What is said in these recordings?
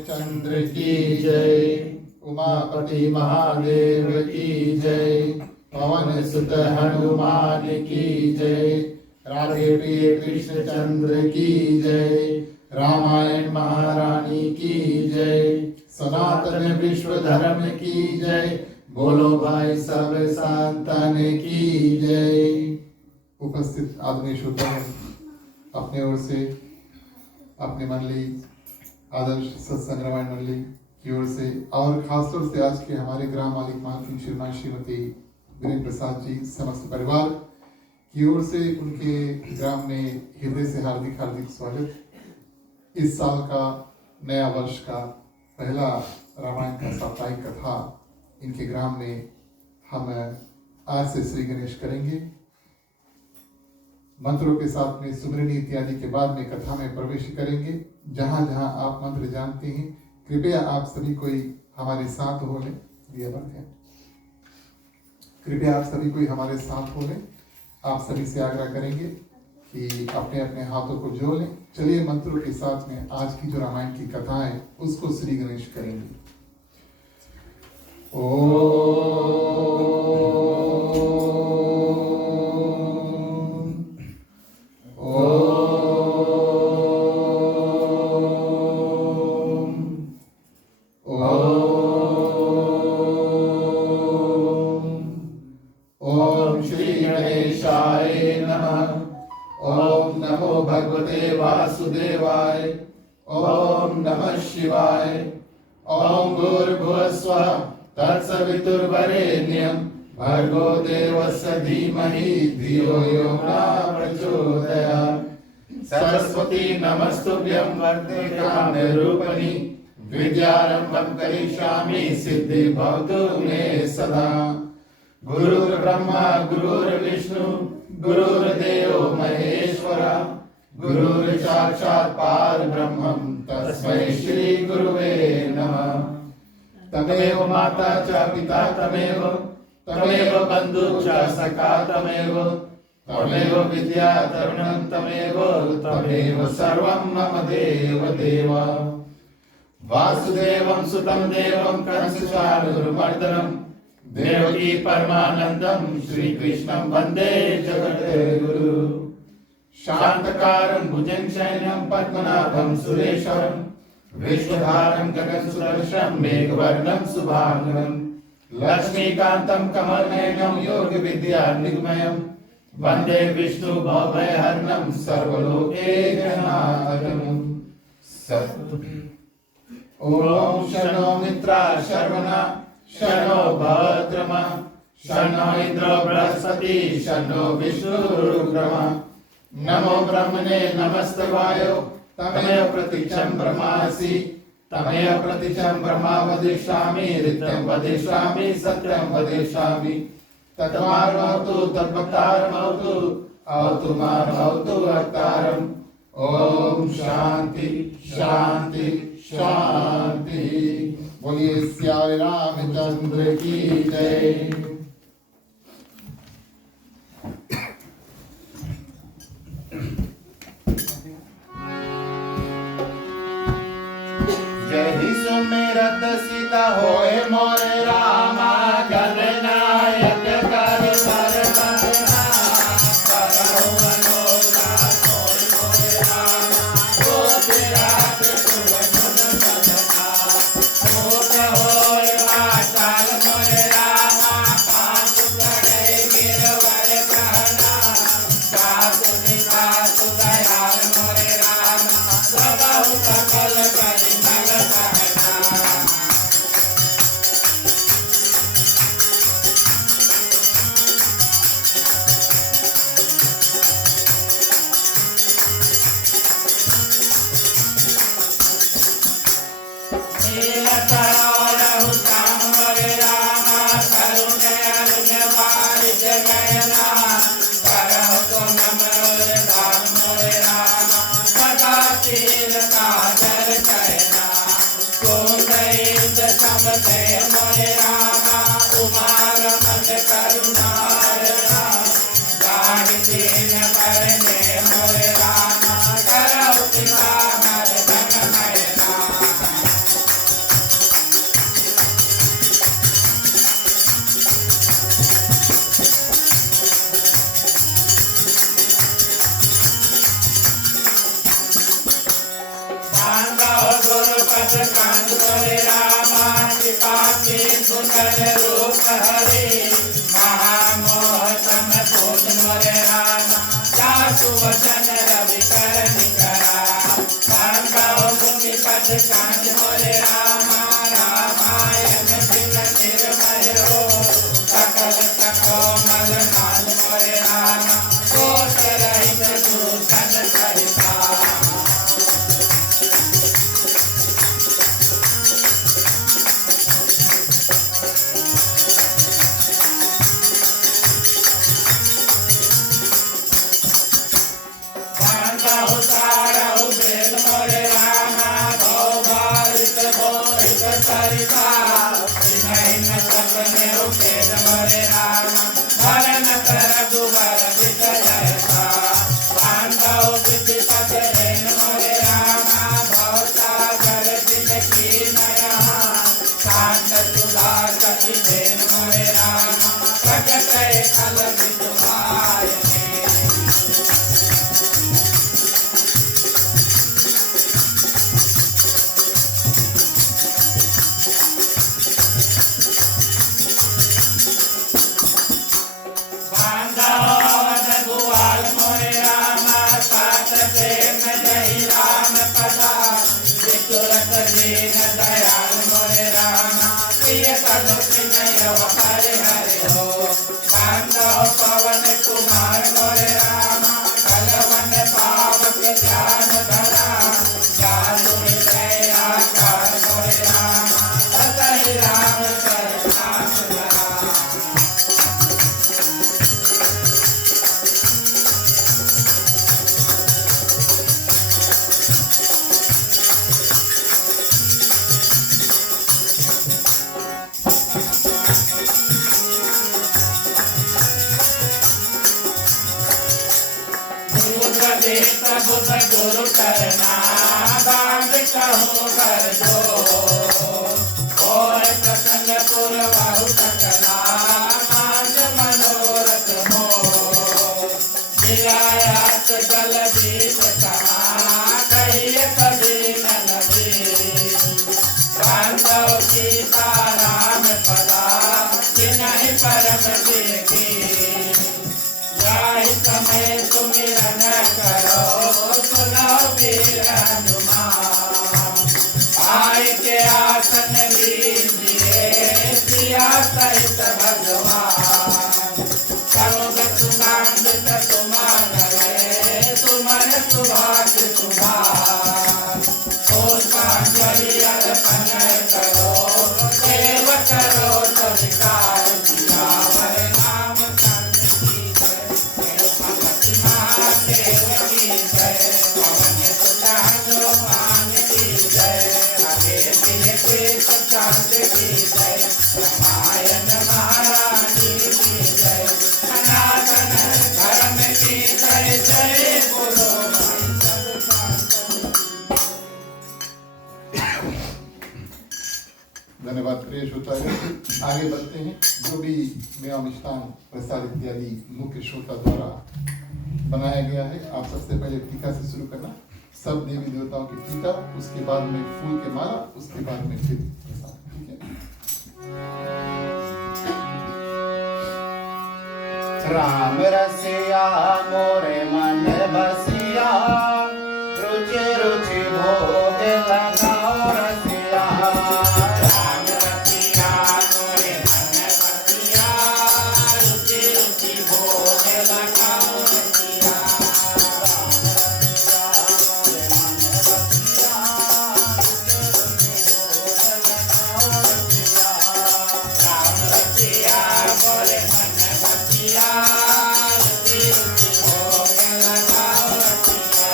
रामचंद्र की जय। उमापति महादेव की जय। पवन सुत हनुमान की जय। राधे प्रिय कृष्ण चंद्र की जय। रामायण महारानी की जय। सनातन विश्व धर्म की जय। बोलो भाई सब संतन की जय। उपस्थित आदरणीय श्रोतागण, अपने ओर से अपनी मंडली आदर्श सत्संग रामायण मंडली की ओर से और खासतौर से आज के हमारे ग्राम मालिक मालकिन श्रीमान श्रीमती वीरेंद्र प्रसाद जी समस्त परिवार की ओर से उनके ग्राम में हृदय से हार्दिक हार्दिक स्वागत। इस साल का नया वर्ष का पहला रामायण का साप्ताहिक कथा इनके ग्राम में हम आज से श्री गणेश करेंगे। मंत्रों के साथ में सुमरनी इत्यादि के बाद में कथा में प्रवेश करेंगे। जहां जहां आप मंत्र जानते हैं कृपया आप सभी कोई हमारे साथ हो लें। कृपया आप सभी कोई हमारे साथ हो लें। आप सभी से आग्रह करेंगे कि अपने अपने हाथों को जोड़ लें। चलिए मंत्रों के साथ में आज की जो रामायण की कथा है उसको श्री गणेश करेंगे। ओम श्री गणेशाय नमः। ओम नमो भगवते वासुदेवाय। ओम नमः शिवाय। ओम भूर्भुवः स्वः तत्सवितुर्वरेण्यं भर्गो देवस्य धीमहि धियो यो न प्रचोदयात्। सरस्वती नमस्तुभ्यं वरदे कामरूपिणि विद्यारम्भं करिष्यामि सिद्धि भवतु मे सदा। गुरुर्ब्रह्मा गुरुर्विष्णु गुरुर्देवो महेश्वरा गुरुर्साक्षात् परब्रह्मं तस्मै श्री गुरुवे नमः। तमेव माता च पिता तमेव बन्धु च सखा तमेव विद्या तरुणं तमेव सर्वं मम देव देव। वासुदेवं सुतं देवं कंसचाणूरमर्दनं देवकी परमानंदं श्रीकृष्णं वन्दे जगद्गुरु। शांतकारं भुजगशयनं पद्मनाभं सुरेशं विश्वधारं गगनसदृशं मेघवर्णं शुभांगं लक्ष्मीकान्तं कमलनयनं योगविद्यानिगमनं वन्दे विष्णु भवभयहरणं सर्वलोकैकनाथं। ओम शन्नो मित्राः शर्वणा शन्नो भद्रमा शन्नो इंद्रो बृहस्पति शन्नो विष्णुरुक्रमा। नमो ब्रह्मणे नमस्ते वायो तमेव प्रतीक्षं ब्रह्मासि तमेव प्रतीक्षं ब्रह्मा वदिष्यामि ऋतं वदिष्यामि सत्यं वदिष्यामि। तत्मार्मौतु तद्भक्तारमौतु औतु मार्मौतु वक्तारम्। ओम शांति शांति शांति। बोलिए सियारे रामचंद्र की जय। जय ही सुमिरत सीता होए मोरे रामा गणनायक कर सरवरना करहु मनोजा होए मोरे रामा ओ तेरा त्रिपुर गुण बदना ओ होए आचाल मोरे रामा पांच करे गिरवर कहना सासु निवासु दयाल मोरे रामा सबहु सकल करि नल कहना। कांत मोरे रामा कृपा के सुंदर रूप हरे महामोह तम पूज मोरे रामा जासु वचन रवि कर निकरा परम कहो मुनि पद कांत मोरे रामा रामायण बिन निर्मल हो सकल सको मल नाद मोरे रामा कोट रहित दूषण सहिता पवन कुमार मोरे रामा कलवन पावक ध्यान धरा जादू हृदय आकार मोरे रामा सतहि राम कर नाम धरा बुध गुरु करना बांध कहो कर दो और प्रसन्न पुर बाहु सकला मांग मनोरथ हो मिलायात जल दीप कहा कहिए कभी न लगे बांधव सीता राम पदा जिन्हि परम देखे जाहि समय सुमिरन करो सुनो वीर हनुमान आय के आसन लीजिए सिया सहित भगवान करोग सुगंधित तुम्हारे तुमन सुभाष सुभान पुष्पांजलि अर्पण करो सेव करो तो विकार सियावर नाम रामायण महारानी की जय सनातन धर्म की जय जय बोलो धन्यवाद प्रिय श्रोतागण। आगे बढ़ते हैं। जो भी मेवा मिष्टान प्रसाद इत्यादि मुख्य श्रोता द्वारा बनाया गया है, आप सबसे पहले टीका से शुरू करना। सब देवी देवताओं की टीका, उसके बाद में फूल के माला, उसके बाद में फिर प्रसाद। ठीक है। राम रसिया मोरे मन बसिया रुचि रुचि भोग लगाओ रसिया राम रसिया मोरे मन बसिया रुचि रुचि भोग लगाओ रसिया राम रसिया मोरे मन बसिया रुचि रुचि भोग लगाओ रसिया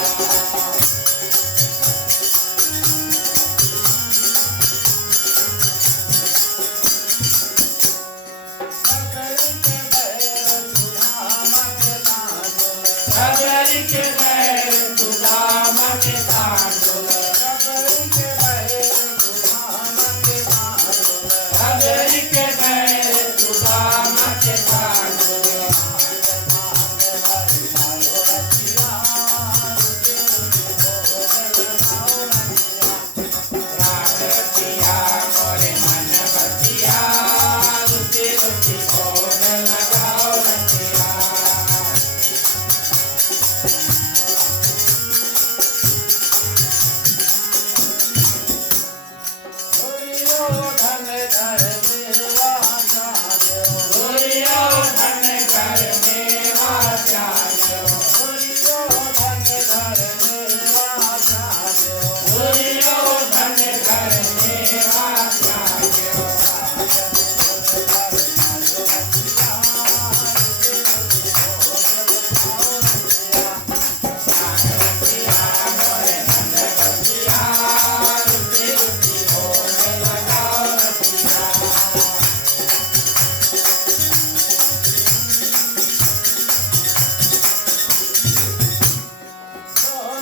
खबरी के बैर सुदाम के तांडुल खबरी के बैर सुदाम के तांडुल राम रुचि भोग लगाओ रसिया। दुर्योधन घर मेवा जायो, दुर्योधन घर मेवा जायो, दुर्योधन घर मेवा जायो, दुर्योधन घर मेवा जायो। रसिया मोरे नंद बसिया, रुचि रुचि भोग लगाओ रसिया।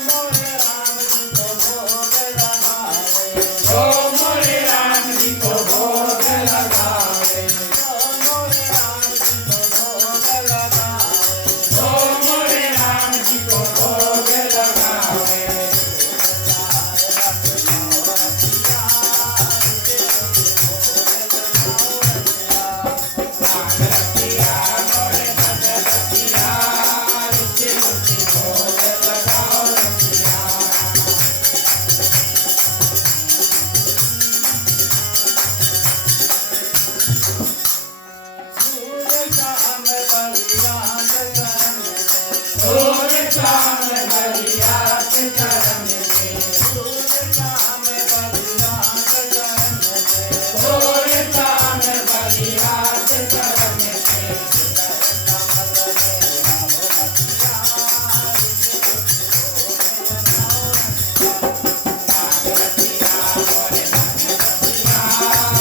मोरे राम जी को भोग लगावे, ओ मोरे राम जी को भोग लगावे, मोरे राम जी को भोग लगावे, ओ मोरे राम जी को भोग लगावे। रसिया मोरे नंद बसिया, रुचि रुचि भोग लगाओ रसिया। सूर्य शाम बलिराज चरण में, सूर्य शाम बलिया के चरण में, सूर्य शाम बलिराज चरण में, सूर्य शाम बलिया के चरण में। रसिया मोरे नंद बसिया,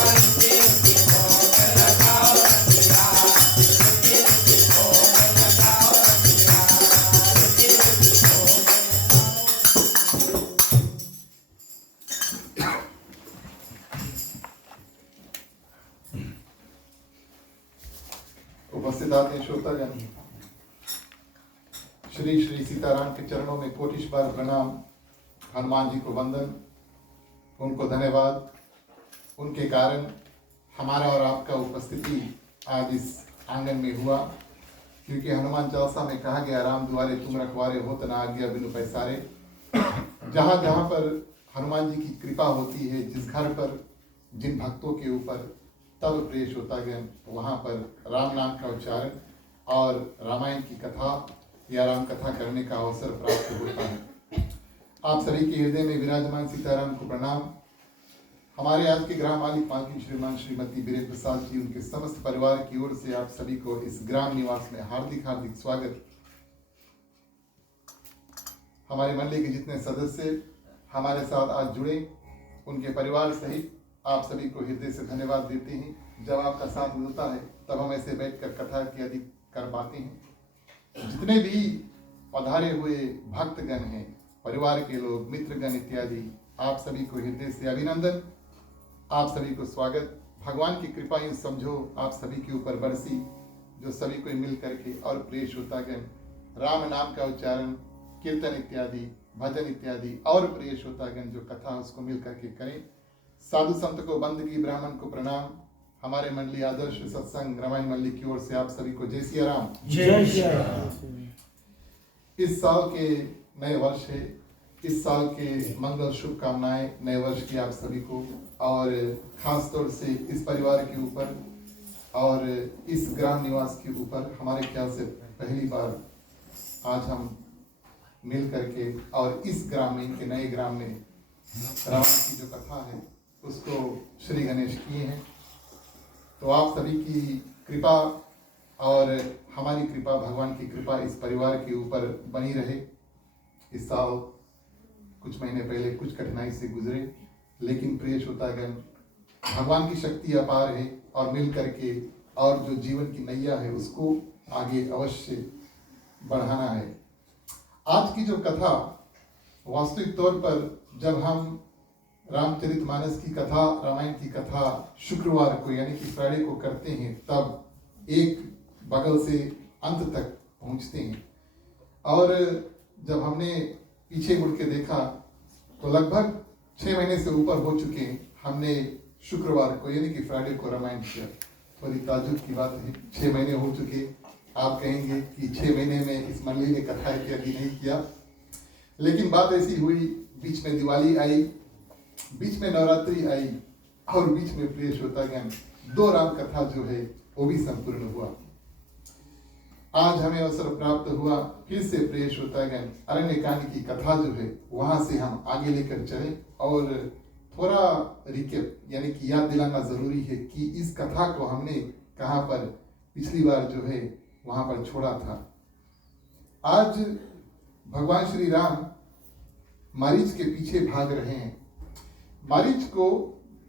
रुचि रुचि भोग लगाओ रसिया। रुचि रुचि भोग लगाओ रसिया। रुचि रुचि भोग उपस्थित आते श्रोतागण, श्री श्री सीताराम के चरणों में कोटिश बार प्रणाम। हनुमान जी को वंदन, उनको धन्यवाद। उनके कारण हमारा और आपका उपस्थिति आज इस आंगन में हुआ, क्योंकि हनुमान चालीसा में कहा गया, राम दुआरे तुम रखवारे हो तना आज्ञा बिनु पैसारे। जहाँ जहाँ पर हनुमान जी की कृपा होती है, जिस घर पर जिन भक्तों के ऊपर, तब प्रिय श्रोतागण वहाँ पर राम नाम का उच्चारण और रामायण की कथा या राम कथा करने का अवसर प्राप्त होता है। आप सभी के हृदय में विराजमान सीताराम को प्रणाम। हमारे आज के ग्राम मालिक मालकिन श्रीमान श्रीमती बीरेन्द्र प्रसाद जी, उनके समस्त परिवार की ओर से आप सभी को इस ग्राम निवास में हार्दिक हार्दिक स्वागत। हमारे मंडली के जितने सदस्य हमारे साथ आज जुड़े, उनके परिवार सहित आप सभी को हृदय से धन्यवाद देते हैं। जब आपका साथ मिलता है तब हम ऐसे बैठकर कथा की अधिक कर पाते हैं। जितने भी पधारे हुए भक्तगण हैं, परिवार के लोग, मित्रगण इत्यादि, आप सभी को हृदय से अभिनंदन, आप सभी को स्वागत। भगवान की कृपा यूँ समझो आप सभी के ऊपर बरसी, जो सभी को मिल करके और प्रिय श्रोतागण राम नाम का उच्चारण, कीर्तन इत्यादि, भजन इत्यादि और प्रिय श्रोतागण जो कथा उसको मिल करके करें। साधु संत को, बंदगी ब्राह्मण को प्रणाम। हमारे मंडली आदर्श सत्संग रामायण मंडली की ओर से आप सभी को जय सिया राम। जय श्री राम। इस साल के नए वर्ष है, इस साल के मंगल शुभकामनाएं नए वर्ष की आप सभी को, और खास तौर से इस परिवार के ऊपर और इस ग्राम निवास के ऊपर। हमारे ख्याल से पहली बार आज हम मिल करके और इस ग्राम में, इनके नए ग्राम में रावण की जो कथा है उसको श्री गणेश किए हैं। तो आप सभी की कृपा और हमारी कृपा, भगवान की कृपा इस परिवार के ऊपर बनी रहे। इस साल कुछ महीने पहले कुछ कठिनाई से गुजरे, लेकिन प्रिय श्रोतागण भगवान की शक्ति अपार है और मिल करके और जो जीवन की नैया है उसको आगे अवश्य बढ़ाना है। आज की जो कथा वास्तविक तौर पर जब हम रामचरितमानस की कथा, रामायण की कथा शुक्रवार को यानी कि फ्राइडे को करते हैं, तब एक बगल से अंत तक पहुंचते हैं। और जब हमने पीछे मुड़ के देखा तो लगभग 6 महीने से ऊपर हो चुके हैं हमने शुक्रवार को यानी कि फ्राइडे को रामायण किया। बड़ी ताजुब की बात है। 6 महीने हो चुके, आप कहेंगे कि 6 महीने में इस मंडली ने कथा इत्यादि नहीं किया, लेकिन बात ऐसी हुई, बीच में दिवाली आई, बीच में नवरात्रि आई और बीच में प्रिय श्रोतागण 2 राम कथा जो है वो भी संपूर्ण हुआ। आज हमें अवसर प्राप्त हुआ फिर से प्रिय श्रोतागण अरण्य कांड की कथा जो है वहां से हम आगे लेकर चले, और थोड़ा रिकेप यानी कि याद दिलाना जरूरी है कि इस कथा को हमने कहां पर पिछली बार जो है वहां पर छोड़ा था। आज भगवान श्री राम मारीच के पीछे भाग रहे हैं। मारीच को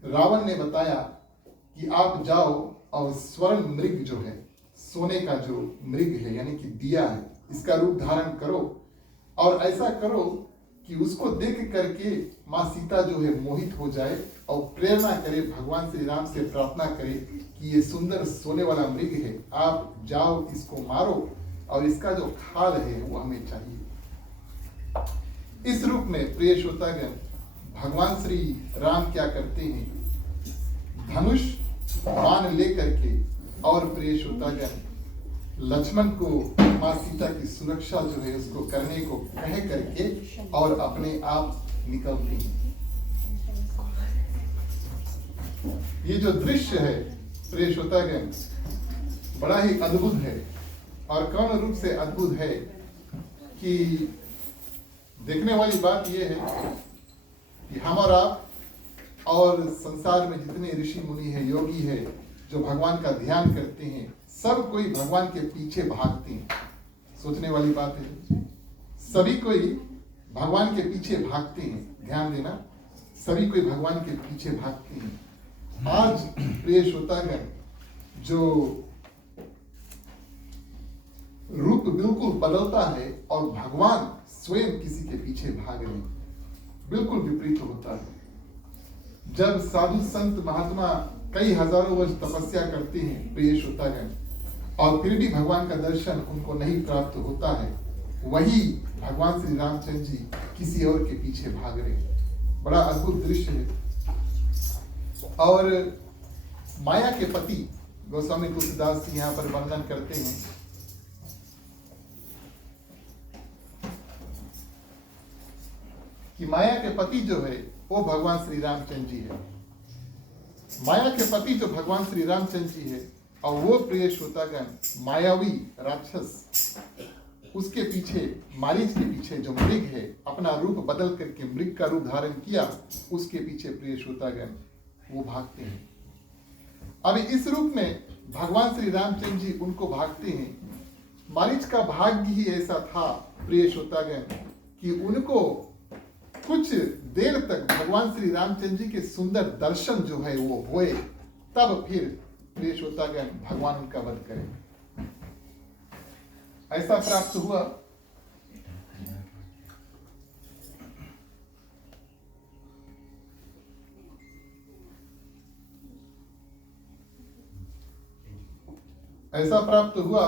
रावण ने बताया कि आप जाओ और स्वर्ण मृग जो है, सोने का जो मृग है यानी कि दिया है, इसका रूप धारण करो और ऐसा करो कि उसको देख करके माँ सीता जो है मोहित हो जाए और प्रेरणा करे, भगवान श्री राम से प्रार्थना करे कि ये सुंदर सोने वाला मृग है, आप जाओ इसको मारो और इसका जो खाल है वो हमें चाहिए। इस रूप में प्रिय श्रोतागण भगवान श्री राम क्या करते हैं, धनुष बाण लेकर के और प्रिय श्रोतागण लक्ष्मण को माँ सीता की सुरक्षा जो है उसको करने को कह करके और अपने आप निकलते हैं। ये जो दृश्य है प्रिय श्रोतागण बड़ा ही अद्भुत है, और कौन रूप से अद्भुत है कि देखने वाली बात यह है कि हम और आप और संसार में जितने ऋषि मुनि है, योगी है, जो भगवान का ध्यान करते हैं, सब कोई भगवान के पीछे भागते हैं। सोचने वाली बात है, सभी कोई भगवान के पीछे भागते हैं। ध्यान देना, सभी कोई भगवान के पीछे भागते हैं। आज प्रिय श्रोतागण जो रूप बिल्कुल बदलता है और भगवान स्वयं किसी के पीछे भाग रहे हैं, बिल्कुल विपरीत होता है। जब साधु संत महात्मा कई हजारों वर्ष तपस्या करते हैं प्रिय श्रोतागण, और फिर भी भगवान का दर्शन उनको नहीं प्राप्त होता है, वही भगवान श्री रामचंद्र जी किसी और के पीछे भाग रहे हैं। बड़ा अद्भुत दृश्य है। और माया के पति गोस्वामी तुलसीदास जी यहाँ पर वर्णन करते हैं कि माया के पति जो है वो भगवान श्री रामचंद्र जी है। माया के पति जो भगवान श्री रामचंद्र जी है, और वो प्रिय श्रोतागण मायावी राक्षस, उसके पीछे मारीच के पीछे जो मृग है अपना रूप बदल करके मृग का रूप धारण किया, उसके पीछे प्रिय श्रोतागण वो भागते हैं। अब इस रूप में भगवान श्री रामचंद्र जी उनको भागते हैं। मारीच का भाग्य ही ऐसा था प्रिय श्रोतागण कि उनको कुछ देर तक भगवान श्री रामचंद्र जी के सुंदर दर्शन जो है वो हुए, तब फिर प्रिय श्रोतागण भगवान उनका वध करें। ऐसा प्राप्त हुआ। ऐसा प्राप्त हुआ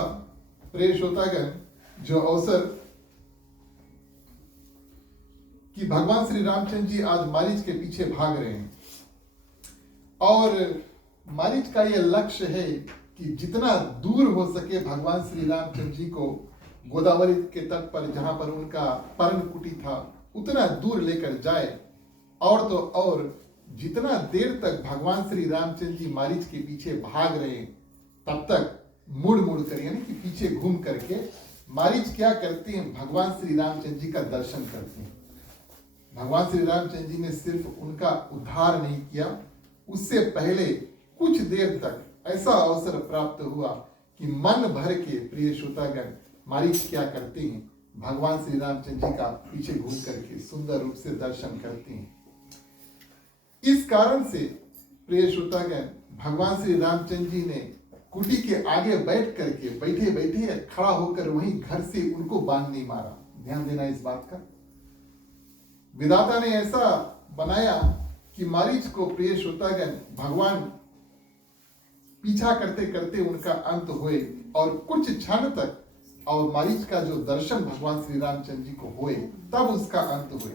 प्रिय श्रोतागण जो अवसर कि भगवान श्री रामचंद्र जी आज मारीच के पीछे भाग रहे हैं, और मारीच का यह लक्ष्य है कि जितना दूर हो सके भगवान श्री रामचंद्र जी को गोदावरी के तट पर जहां पर उनका पर्ण कुटी था उतना दूर लेकर जाए, और तो और जितना देर तक भगवान श्री रामचंद्र जी मारीच के पीछे भाग रहे हैं तब तक मुड़ मुड़ कर यानी कि पीछे घूम करके मारीच क्या करते हैं, भगवान श्री रामचंद्र जी का दर्शन करते हैं। भगवान श्री रामचंद्र जी ने सिर्फ उनका उद्धार नहीं किया, उससे पहले कुछ देर तक ऐसा अवसर प्राप्त हुआ कि मन भर के प्रिय श्रोतागण मारीच क्या करते हैं, भगवान श्री रामचंद्र जी का पीछे घूम करके सुंदर रूप से दर्शन करते हैं। इस कारण से प्रिय श्रोतागण भगवान श्री रामचंद्र जी ने कुटी के आगे बैठ करके बैठे बैठे खड़ा होकर वहीं घर से उनको बाण नहीं मारा। ध्यान देना इस बात का। विधाता ने ऐसा बनाया कि मारीच को प्रिय श्रोतागण भगवान पीछा करते करते उनका अंत हुए, और कुछ क्षण तक और मारीच का जो दर्शन भगवान श्री रामचंद्र जी को हुए तब उसका अंत हुए।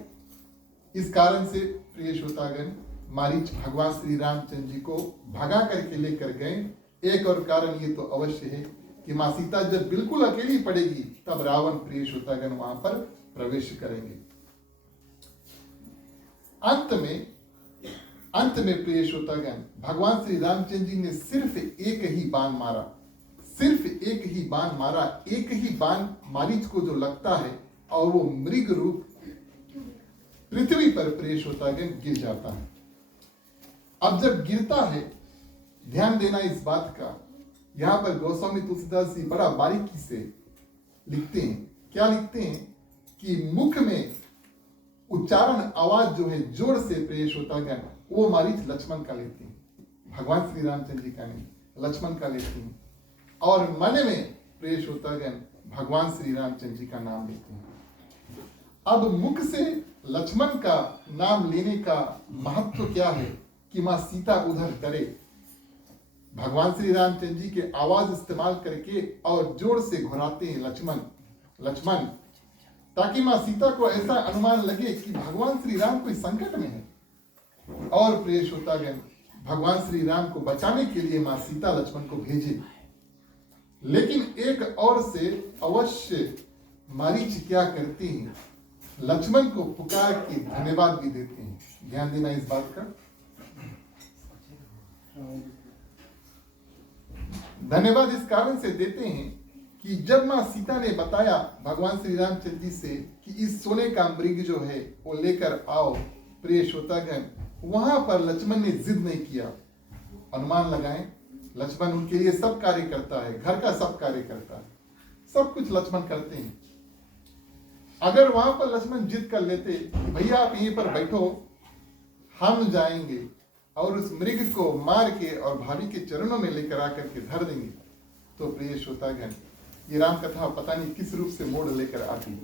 इस कारण से प्रिय श्रोतागण मारीच भगवान श्री रामचंद्र जी को भगा करके लेकर गए एक और कारण ये तो अवश्य है कि मां सीता जब बिल्कुल अकेली पड़ेगी तब रावण प्रिय श्रोतागण वहां पर प्रवेश करेंगे। अंत में प्रिय श्रोतागण भगवान श्री रामचंद्र जी ने सिर्फ एक ही बाण मारा, एक ही बाण मारीच को जो लगता है और वो मृग रूप पृथ्वी पर प्रिय श्रोतागण गिर जाता है। अब जब गिरता है, ध्यान देना इस बात का, यहां पर गोस्वामी तुलसीदास जी बड़ा बारीकी से लिखते हैं। क्या लिखते हैं कि मुख में उच्चारण आवाज जो है जोर से प्रिय श्रोतागण वो मारीच लक्ष्मण का लेते हैं, भगवान श्री रामचंद्र जी का नहीं, लक्ष्मण का लेते हैं। और मन में प्रिय श्रोतागण भगवान श्री रामचंद्र जी का नाम लेते हैं। अब मुख से लक्ष्मण का नाम लेने का महत्व क्या है कि मां सीता उधर डरे, भगवान श्री रामचंद्र जी के आवाज इस्तेमाल करके और जोर से घुराते हैं लक्ष्मण लक्ष्मण, ताकि मां सीता को ऐसा अनुमान लगे कि भगवान श्री राम कोई संकट में है। और प्रिय श्रोतागण भगवान श्री राम को बचाने के लिए मां सीता लक्ष्मण को भेजे। लेकिन एक और से अवश्य मारीच क्या करते हैं, लक्ष्मण को पुकार के धन्यवाद भी देते हैं। ध्यान देना इस बात का, धन्यवाद इस कारण से देते हैं कि जब मां सीता ने बताया भगवान श्री रामचंद्र जी से कि इस सोने का मृग जो है वो लेकर आओ, प्रिय श्रोतागण वहां पर लक्ष्मण ने जिद नहीं किया। अनुमान लगाएं, लक्ष्मण उनके लिए सब कार्य करता है, घर का सब कार्य करता है, सब कुछ लक्ष्मण करते हैं। अगर वहां पर लक्ष्मण जिद कर लेते कि भैया आप यहीं पर बैठो, हम जाएंगे और उस मृग को मार के और भाभी के चरणों में लेकर आकर के धर देंगे, तो प्रिय श्रोतागण ये राम कथा पता नहीं किस रूप से मोड़ लेकर आती।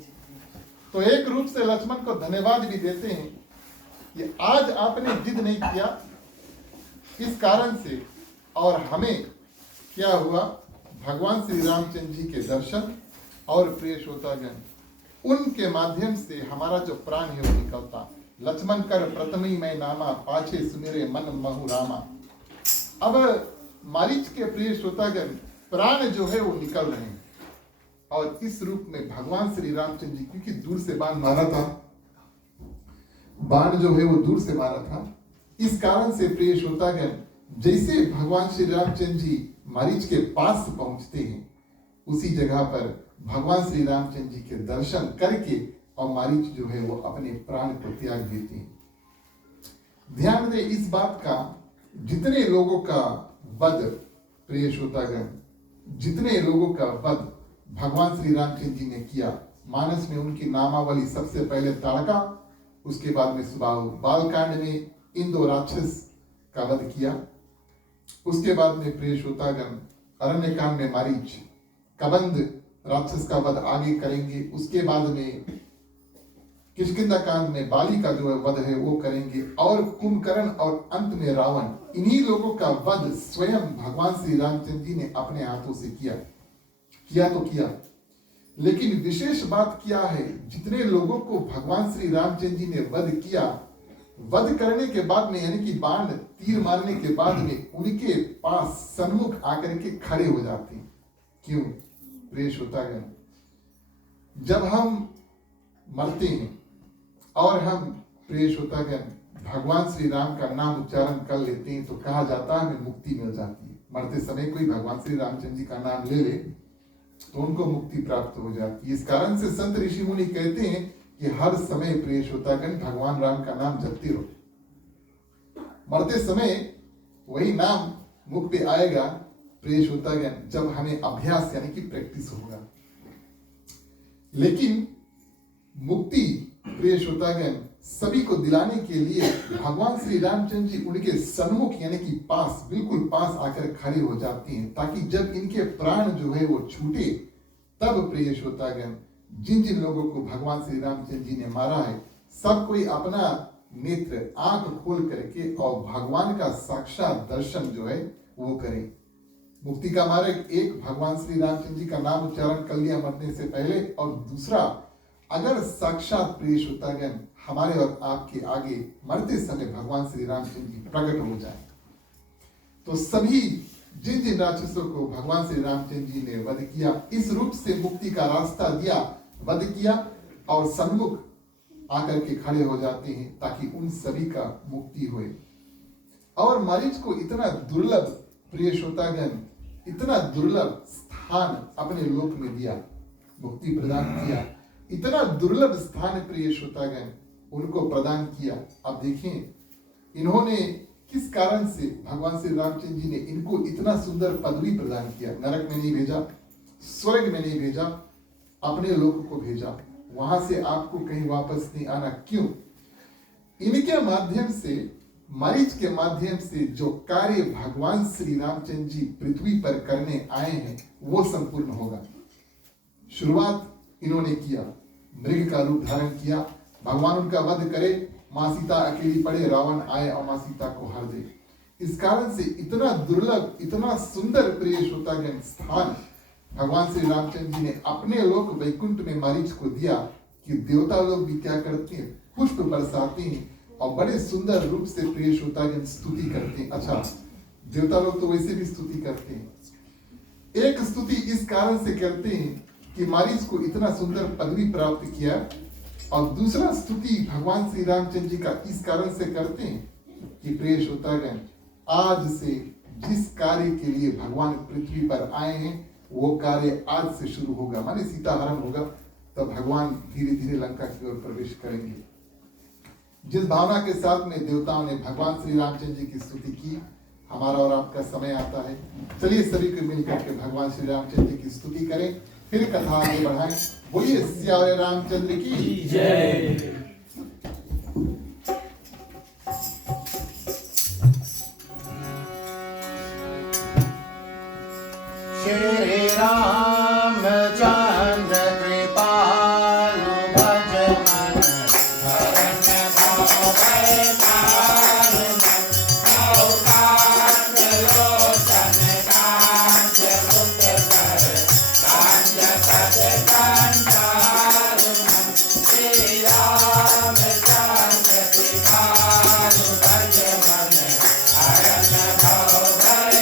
तो एक रूप से लक्ष्मण को धन्यवाद भी देते हैं कि आज आपने जिद नहीं किया, इस कारण से और हमें क्या हुआ, भगवान श्री रामचंद्र जी के दर्शन और प्रिय श्रोतागण उनके माध्यम से हमारा जो प्राण है वो निकलता। लक्ष्मण कर प्रथमी मैं नामा, पाछे सुमिरे मन महु रामा। अब मारीच के प्रिय श्रोतागण प्राण जो है वो निकल रहे हैं और इस रूप में भगवान श्री रामचंद्र जी, क्योंकि दूर से बाण मारा था, बाण जो है वो दूर से मारा था, इस कारण से प्रिय श्रोतागण जैसे भगवान श्री रामचंद्र जी मारीच के पास पहुंचते हैं, उसी जगह पर भगवान श्री रामचंद्र जी के दर्शन करके और मारीच जो है वो अपने प्राण को त्याग देते हैं। ध्यान दें इस बात का, जितने लोगों का वध प्रिय श्रोतागण, जितने लोगों का वध भगवान श्री रामचंद्र जी ने किया, मानस में उनकी नामावली सबसे पहले ताड़का, उसके बाद में सुबाहु, बालकांड में इंदो राक्षस का वध किया, उसके बाद में प्रिय श्रोतागण अरण्यकांड में मारीच, कबंध राक्षस का वध आगे करेंगे, उसके बाद में किष्किंधा कांड में बाली का जो वध है वो करेंगे, और कुंभकर्ण और अंत में रावण। इन्हीं लोगों का वध स्वयं भगवान श्री रामचंद्र जी ने अपने हाथों से किया तो किया, लेकिन विशेष बात क्या है, जितने लोगों को भगवान श्री रामचंद्र जी ने वध किया, वध करने के बाद में यानी कि बाण तीर मारने के बाद में उनके पास सन्मुख आकर के खड़े हो जाते हैं। क्यों प्रिय श्रोतागण, जब हम मरते हैं और हम प्रिय श्रोतागण भगवान श्री राम का नाम उच्चारण कर लेते हैं तो कहा जाता है हमें मुक्ति मिल जाती है। मरते समय कोई भगवान श्री रामचंद्र जी का नाम ले ले तो उनको मुक्ति प्राप्त हो जाती है। इस कारण से संत ऋषि मुनि कहते हैं कि हर समय प्रिय श्रोतागण भगवान राम का नाम जपते रहो, मरते समय वही नाम मुख पे आएगा प्रिय श्रोतागण जब हमें अभ्यास यानी कि प्रैक्टिस होगा। लेकिन मुक्ति प्रिय श्रोतागण सभी को दिलाने के लिए भगवान श्री रामचंद्र जी उनके सन्मुख यानी कि पास, बिल्कुल पास आकर खड़े हो जाते हैं, ताकि जब इनके प्राण जो है वो छूटे तब प्रिय श्रोतागण जिन जिन लोगों को भगवान श्री रामचंद्र जी ने मारा है सब कोई अपना नेत्र आंख खोल करके और भगवान का साक्षात दर्शन जो है वो करें। मुक्ति का मार्ग एक, भगवान श्री रामचंद्र जी का नाम उच्चारण कर लिया मरने से पहले, और दूसरा अगर साक्षात प्रिय श्रोतागण हमारे और आपके आगे मरते समय भगवान श्री रामचंद्र जी प्रकट हो जाए तो सभी जिन जिन राक्षसों को भगवान श्री रामचंद्र जी ने वध किया, इस रूप से मुक्ति का रास्ता दिया, वध किया और सन्मुख आकर के खड़े हो जाते हैं ताकि उन सभी का मुक्ति होए। और मरीच को इतना दुर्लभ, प्रिय श्रोतागण, इतना दुर्लभ स्थान अपने लोक में दिया, मुक्ति प्रदान किया, इतना दुर्लभ स्थान प्रिय श्रोतागण उनको प्रदान किया। अब देखें इन्होंने किस कारण से, भगवान श्री रामचंद्र जी ने इनको इतना सुंदर पदवी प्रदान किया। नरक में नहीं भेजा, स्वर्ग में नहीं भेजा, अपने लोक को भेजा, वहां से आपको कहीं वापस नहीं आना। क्यों? इनके माध्यम से, मरीच के माध्यम से जो कार्य भगवान श्री रामचंद्र जी पृथ्वी पर करने आए हैं वो संपूर्ण होगा। शुरुआत इन्होंने किया, मृग का रूप धारण किया, भगवान उनका वध करे, मां सीता अकेली पड़े, रावण आए और मां सीता को हर दे। इस कारण से इतना दुर्लभ, इतना सुंदर प्रिय श्रोतागण स्थान भगवान श्री रामचंद्र जी ने अपने लोक वैकुंठ में मरीच को दिया कि देवता लोग भी क्या करते हैं, पुष्प बरसाते हैं और बड़े सुंदर रूप से प्रिय श्रोतागण स्तुति करते हैं। अच्छा, देवता लोग तो वैसे भी स्तुति करते हैं। एक स्तुति इस कारण से करते हैं कि मरीच को इतना सुंदर पदवी प्राप्त किया, और दूसरा स्तुति भगवान श्री रामचंद्र जी का इस कारण से करते हैं कि प्रिय श्रोतागण आज से जिस कार्य के लिए भगवान पृथ्वी पर आए हैं वो कार्य आज से शुरू होगा, माने सीताहरण होगा, तब भगवान धीरे धीरे लंका की ओर प्रवेश करेंगे। जिस भावना के साथ में देवताओं ने भगवान श्री रामचंद्र जी की स्तुति की, हमारा और आपका समय आता है, चलिए सभी को मिलकर के भगवान श्री रामचंद्र जी की स्तुति करें, फिर कथा आगे बढ़ाएं। बोलिए सियावर रामचंद्र की जय। श्री रामचंद्र कृपालु भज मन भरन भाव तारु कांच लोचन कांच मुख कर कांच पद कंठारु श्री रामचंद्र कृपालु भज मन भरन भाव तारु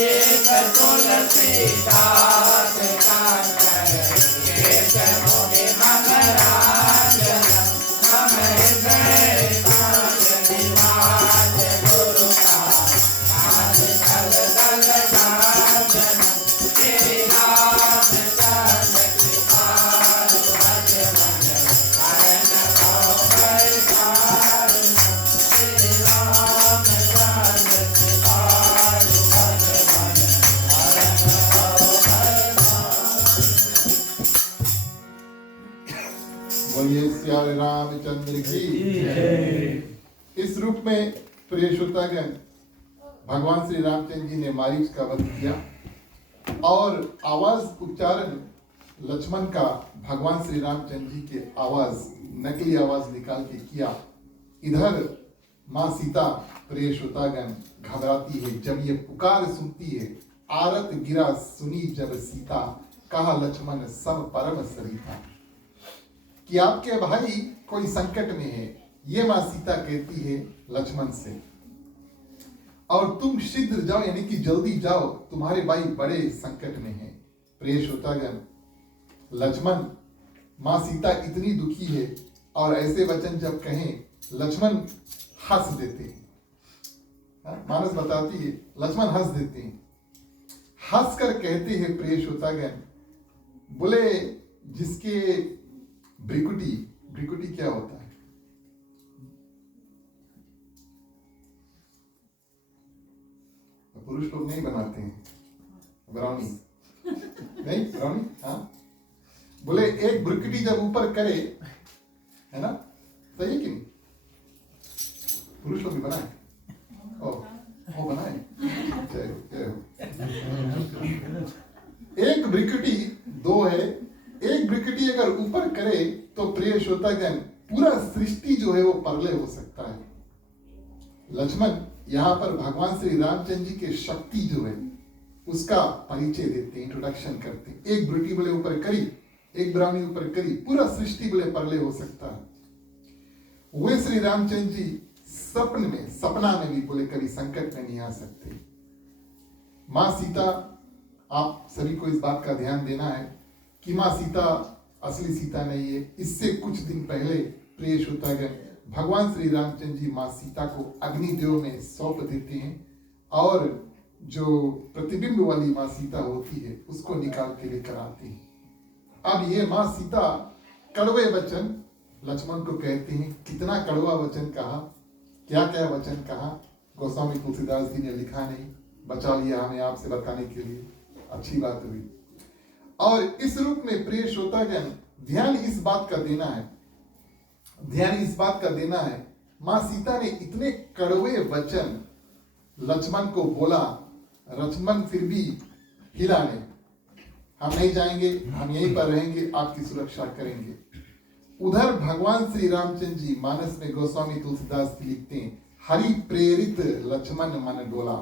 एक तुलसीदास कांचन एक मुनि मनराजनम मम हृदय कांच निवास गुरु का काज दल दल गाजनम श्री राम चंद्र कृपाल भज मन हरण भव भय तारणम श्री राम चंद्र कृपाल भज मन हरण भव भय बोलिए सियारे रामचंद्र की। इस रूप में प्रिय श्रोतागण, भगवान श्री रामचंद्र जी ने मारीच का वध किया और आवाज उच्चारण लक्ष्मण का भगवान श्री रामचंद्र जी के आवाज, नकली आवाज निकाल के किया। इधर माँ सीता प्रिय श्रोतागण घबराती है जब ये पुकार सुनती है। आरत गिरा सुनी जब सीता, कहा लक्ष्मण सब परम सरिता। कि आपके भाई कोई संकट में है, ये मां सीता कहती है लक्ष्मण से, और तुम शीघ्र जाओ, यानी कि जल्दी जाओ, तुम्हारे भाई बड़े संकट में हैं। प्रिय श्रोतागण, लक्ष्मण, मां सीता इतनी दुखी है और ऐसे वचन जब कहें लक्ष्मण हंस देते हैं। मानस बताती है लक्ष्मण हंस देते हैं, हंस कर कहते हैं प्रिय श्रोतागण, बोले जिसके भ्रिकुटी, भ्रिकुटी क्या होता है? पुरुष लोग नहीं बनाते हैं ब्राउनी, नहीं ब्राउनी, हाँ। बोले एक भ्रिकुटी जब ऊपर करे, है ना, सही है कि नहीं? पुरुष लोग भी बनाए, ओ बनाए, जय हो, जय हो। एक भ्रिकुटी दो है, एक भ्रिकुटी अगर ऊपर करे तो प्रिय श्रोतागण पूरा सृष्टि जो है वो परलय हो सकता है। लक्ष्मण यहाँ पर भगवान श्री रामचंद्र जी के शक्ति जो है उसका परिचय देते, इंट्रोडक्शन करते। एक भ्रिकुटी बोले ऊपर करी, एक ब्राह्मणी ऊपर करी, पूरा सृष्टि बोले परलय हो सकता है। वे श्री रामचंद्र जी सपन में, सपना में भी बोले कभी संकट में नहीं आ सकते। माँ सीता, आप सभी को इस बात का ध्यान देना है कि माँ सीता असली सीता नहीं है। इससे कुछ दिन पहले प्रिय श्रोतागण भगवान श्री रामचंद्र जी माँ सीता को अग्निदेव में सौंप देते हैं और जो प्रतिबिंब वाली माँ सीता होती है उसको निकाल के लेकर आते हैं। अब ये माँ सीता कड़वे वचन लक्ष्मण को कहते हैं। कितना कड़वा वचन कहा, क्या क्या वचन कहा, गोस्वामी तुलसीदास जी ने लिखा नहीं, बचा लिया हमें आपसे बताने के लिए, अच्छी बात हुई। और इस रूप में प्रिय श्रोतागण ध्यान इस बात का देना है, ध्यान इस बात का देना है, मां सीता ने इतने कड़वे वचन लक्ष्मण को बोला, लक्ष्मण फिर भी हिला नहीं, हम नहीं जाएंगे, हम यहीं पर रहेंगे, आपकी सुरक्षा करेंगे। उधर भगवान श्री रामचंद्र जी मानस में गोस्वामी तुलसीदास जी लिखते हैं, हरि प्रेरित लक्ष्मण मन डोला।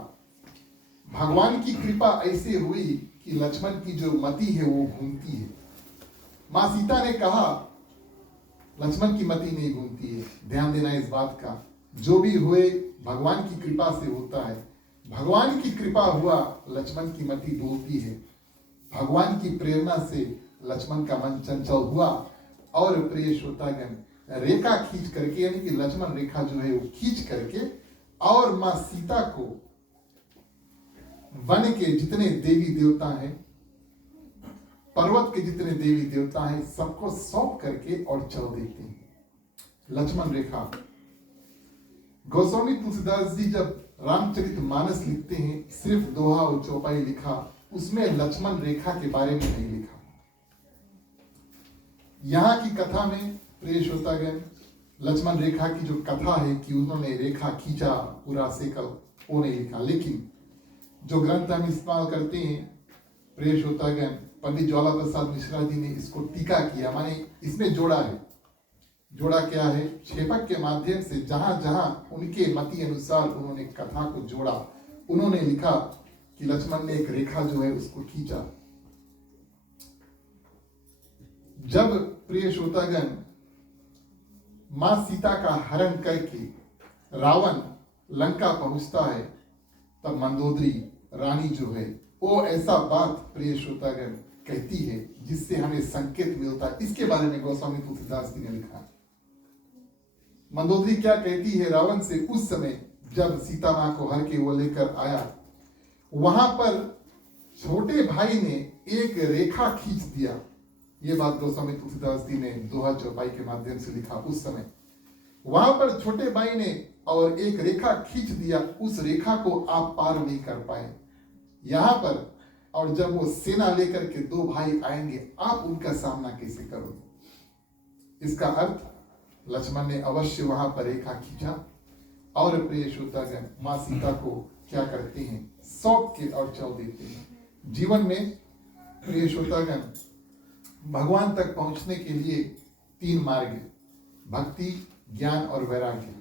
भगवान की कृपा ऐसे हुई कि लक्ष्मण की जो मति है वो घूमती है। मां सीता ने कहा लक्ष्मण की मति नहीं घूमती है। ध्यान देना इस बात का, जो भी हुए भगवान की कृपा से होता है। भगवान की कृपा हुआ, लक्ष्मण की मति डोलती है। भगवान की प्रेरणा से लक्ष्मण का मन चंचल हुआ और प्रिय श्रोतागण रेखा खींच करके, यानी कि लक्ष्मण रेखा जो है वो खींच करके और मां सीता को वन के जितने देवी देवता हैं, पर्वत के जितने देवी देवता हैं, सबको सौंप करके और चल देते हैं। लक्ष्मण रेखा गोस्वामी तुलसीदास जी जब रामचरितमानस लिखते हैं, सिर्फ दोहा और चौपाई लिखा, उसमें लक्ष्मण रेखा के बारे में नहीं लिखा। यहाँ की कथा में प्रिय श्रोतागण लक्ष्मण रेखा की जो कथा है कि उन्होंने रेखा खींचा पूरा सेकल, वो नहीं लिखा। लेकिन जो ग्रंथ हम इस्तेमाल करते हैं प्रिय श्रोतागण, पंडित ज्वाला प्रसाद मिश्रा जी ने इसको टीका किया, माने इसमें जोड़ा है। जोड़ा क्या है? क्षेपक के माध्यम से जहां जहां उनके मति अनुसार उन्होंने कथा को जोड़ा, उन्होंने लिखा कि लक्ष्मण ने एक रेखा जो है उसको खींचा। जब प्रिय श्रोतागण मां सीता का हरण करके रावण लंका पहुंचता है, तब मंदोदरी रानी जो है वो ऐसा बात प्रिय श्रोतागण कहती है जिससे हमें संकेत मिलता है। इसके बारे में गोस्वामी तुलसीदास जी ने लिखा। मंदोदरी क्या कहती है रावण से उस समय जब सीता मां को हर के वो लेकर आया, वहां पर छोटे भाई ने एक रेखा खींच दिया। ये बात गोस्वामी तुलसीदास जी ने दोहा चौपाई के माध्यम से लिखा। उस समय वहां पर छोटे भाई ने और एक रेखा खींच दिया, उस रेखा को आप पार नहीं कर पाए यहां पर। और जब वो सेना लेकर के दो भाई आएंगे, आप उनका सामना कैसे करोगे? इसका अर्थ लक्ष्मण ने अवश्य वहां पर रेखा खींचा। और प्रिय श्रोतागण, मां सीता को क्या करते हैं? सौंप के और चल देते हैं। जीवन में प्रिय श्रोतागण, भगवान तक पहुंचने के लिए 3 मार्ग, भक्ति, ज्ञान और वैराग्य।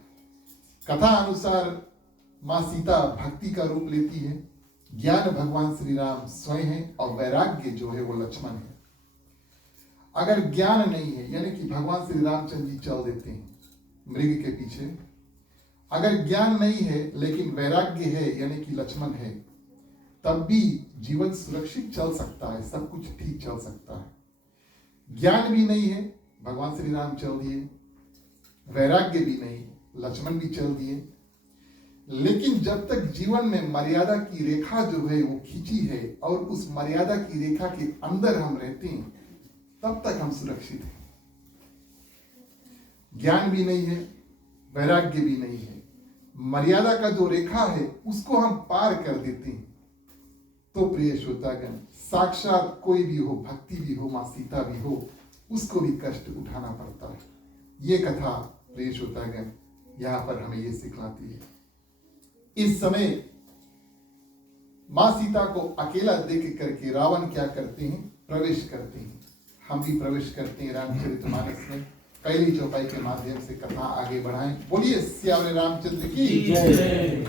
कथा अनुसार मां सीता भक्ति का रूप लेती है, ज्ञान भगवान श्री राम स्वयं है और वैराग्य जो है वो लक्ष्मण है। अगर ज्ञान नहीं है, यानी कि भगवान श्री रामचंद्र जी चल देते हैं मृग के पीछे। अगर ज्ञान नहीं है लेकिन वैराग्य है, यानी कि लक्ष्मण है, तब भी जीवन सुरक्षित चल सकता है, सब कुछ ठीक चल सकता है। ज्ञान भी नहीं है, भगवान श्री राम चल दिए। वैराग्य भी नहीं, लक्ष्मण भी चल दिए। लेकिन जब तक जीवन में मर्यादा की रेखा जो है वो खींची है और उस मर्यादा की रेखा के अंदर हम रहते हैं, तब तक हम सुरक्षित हैं। ज्ञान भी नहीं है, वैराग्य भी नहीं है, मर्यादा का जो रेखा है उसको हम पार कर देते हैं, तो प्रिय श्रोतागण, साक्षात कोई भी हो, भक्ति भी हो, मां सीता भी हो, उसको भी कष्ट उठाना पड़ता है। ये कथा प्रिय श्रोतागण यहां पर हमें ये सिखलाती है। इस समय मां सीता को अकेला देख करके रावण क्या करते हैं? प्रवेश करते हैं। हम भी प्रवेश करते हैं रामचरितमानस में। पहली चौपाई के माध्यम से कथा आगे बढ़ाएं। बोलिए सियावरे रामचंद्र की जय।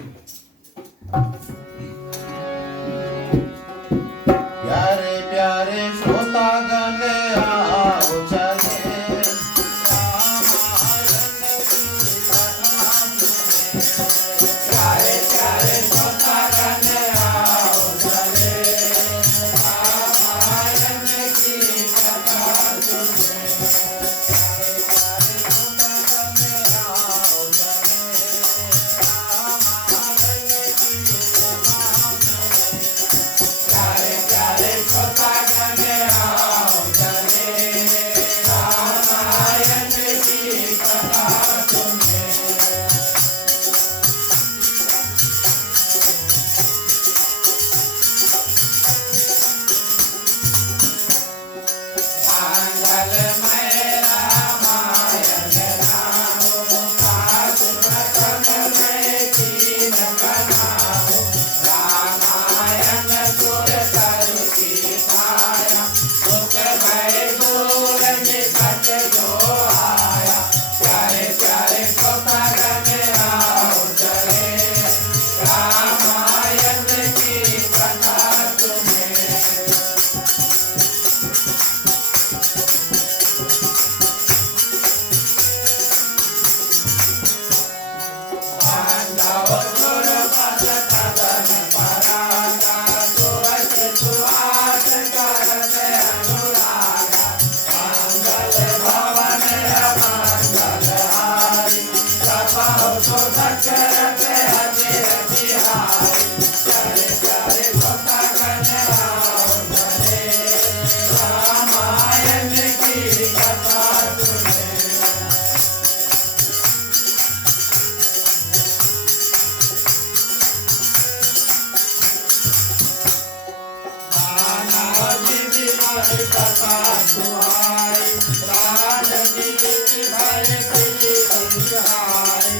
प्यारे प्यारे श्रोतागण आओ चले, प्यारे प्यारे श्रोतागण आओ चले, रामायण की कथा सुने। प्यारे प्यारे श्रोतागण आओ चले, रामायण की कथा सुने। मंगलमय रामायण रामो, सात प्रथम में तीन बनाओ। रामायण सुर तरु की छाया, सुख भय दूर निकट जो आया। प्यारे प्यारे श्रोतागण आओ चले, रामायण की कथा सुने। पांडव सुरपद कदम परागा, सुरत सुहास करत अनुरागा। मंगल भवन मंगलहारी, सपहु सो दशरथ अधिहारी। प्यारे प्यारे श्रोतागण आओ चले, रामायण की कथा सुने। कथा सुहाई, राजनीति भय प्रीति खुशहाई।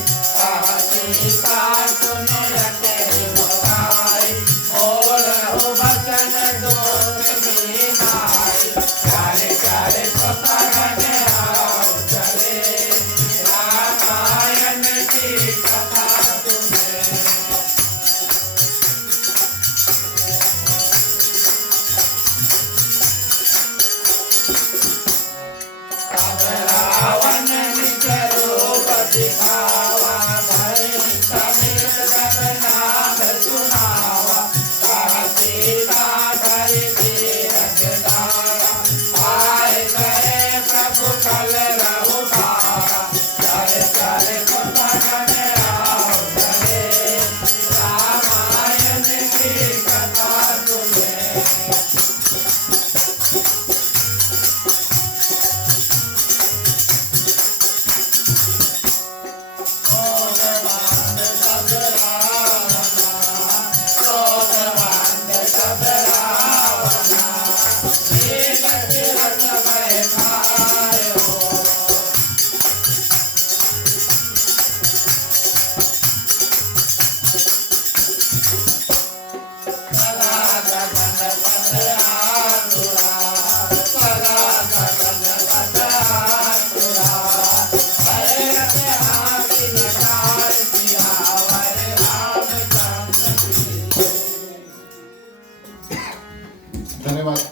सीता सुनो रटे बताई, बोलहु वचन दोष मीनाई। प्यारे प्यारे श्रोतागण आओ चले, रामायण की कथा सुने।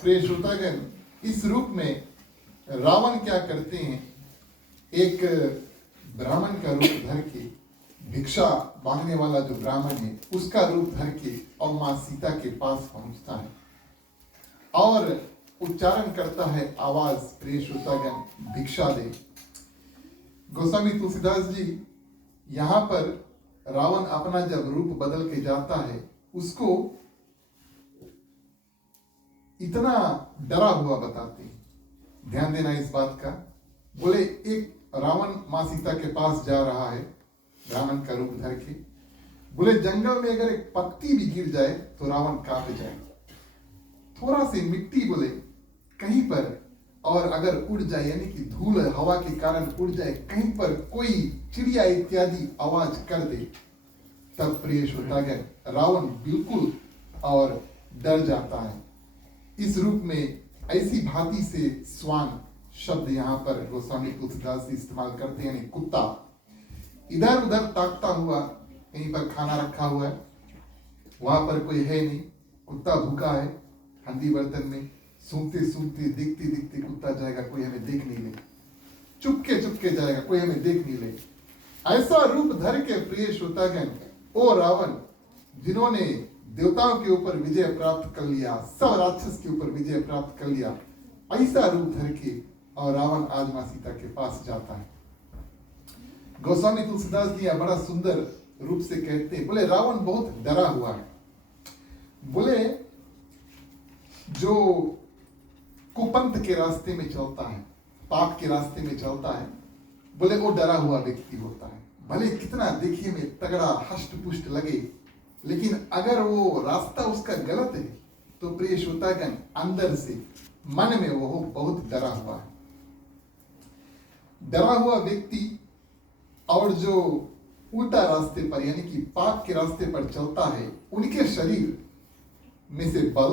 प्रिय श्रोतागण, इस रूप में रावण क्या करते हैं, एक ब्राह्मण का रूप धर के, भिक्षा मांगने वाला जो ब्राह्मण है उसका रूप धर के और मां सीता के पास पहुंचता है और उच्चारण करता है आवाज, प्रिय श्रोतागण, भिक्षा दे। गोस्वामी तुलसीदास जी यहां पर रावण अपना जब रूप बदल के जाता है उसको इतना डरा हुआ बताते हैं, ध्यान देना इस बात का। बोले एक रावण मां सीता के पास जा रहा है ब्राह्मण का रूप धर के, बोले जंगल में अगर एक पत्ती भी गिर जाए तो रावण कांप जाए, थोड़ा सी मिट्टी बोले कहीं पर और अगर उड़ जाए, यानी कि धूल हवा के कारण उड़ जाए, कहीं पर कोई चिड़िया इत्यादि आवाज कर दे, तब प्रिय श्रोतागण रावण बिल्कुल और डर जाता है। इस रूप में ऐसी भांति से स्वान शब्द यहाँ पर गोस्वामी तुलसीदास इस्तेमाल करते हैं, यानी कुत्ता इधर उधर ताकता हुआ, कहीं पर खाना रखा हुआ है, वहां पर कोई है नहीं, कुत्ता भूखा है हंडी बर्तन में, सूंघते सूंघते देखते देखते कुत्ता जाएगा, कोई हमें देख नहीं ले, चुपके जाएगा, कोई हमें देख नहीं ले। ऐसा रूप धर के प्रिय श्रोतागण ओ रावण, जिन्होंने देवताओं के ऊपर विजय प्राप्त कर लिया, सब राक्षस के ऊपर विजय प्राप्त कर लिया, ऐसा रूप धर के और रावण आज मां सीता के पास जाता है। गोस्वामी तुलसीदास जी बड़ा सुंदर रूप से कहते हैं, बोले रावण बहुत डरा हुआ है, बोले जो कुपंथ के रास्ते में चलता है, पाप के रास्ते में चलता है, बोले वो डरा हुआ व्यक्ति होता है, भले कितना देखिए में तगड़ा हष्ट पुष्ट लगे, लेकिन अगर वो रास्ता उसका गलत है तो प्रिय श्रोतागण अंदर से मन में वो बहुत डरा हुआ है। डरा हुआ व्यक्ति और जो उल्टा रास्ते पर यानी कि पाप के रास्ते पर चलता है, उनके शरीर में से बल,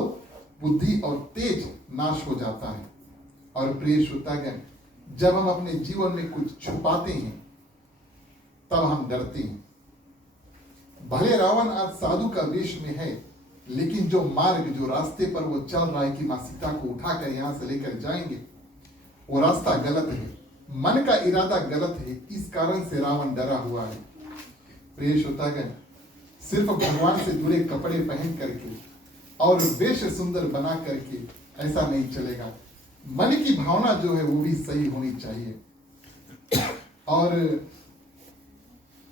बुद्धि और तेज नाश हो जाता है। और प्रिय श्रोतागण, जब हम अपने जीवन में कुछ छुपाते हैं तब हम डरते हैं। भले रावण आज साधु का वेश में है, लेकिन जो मार्ग, जो रास्ते पर वो चल रहा है कि मां सीता को उठाकर यहां से लेकर जाएंगे, वो रास्ता गलत है, मन का इरादा गलत है, इस कारण से रावण डरा हुआ है। प्रिय श्रोतागण, सिर्फ भगवान से जुड़े कपड़े पहन करके और वेश सुंदर बना करके ऐसा नहीं चलेगा, मन की भावना जो है वो भी सही होनी चाहिए। और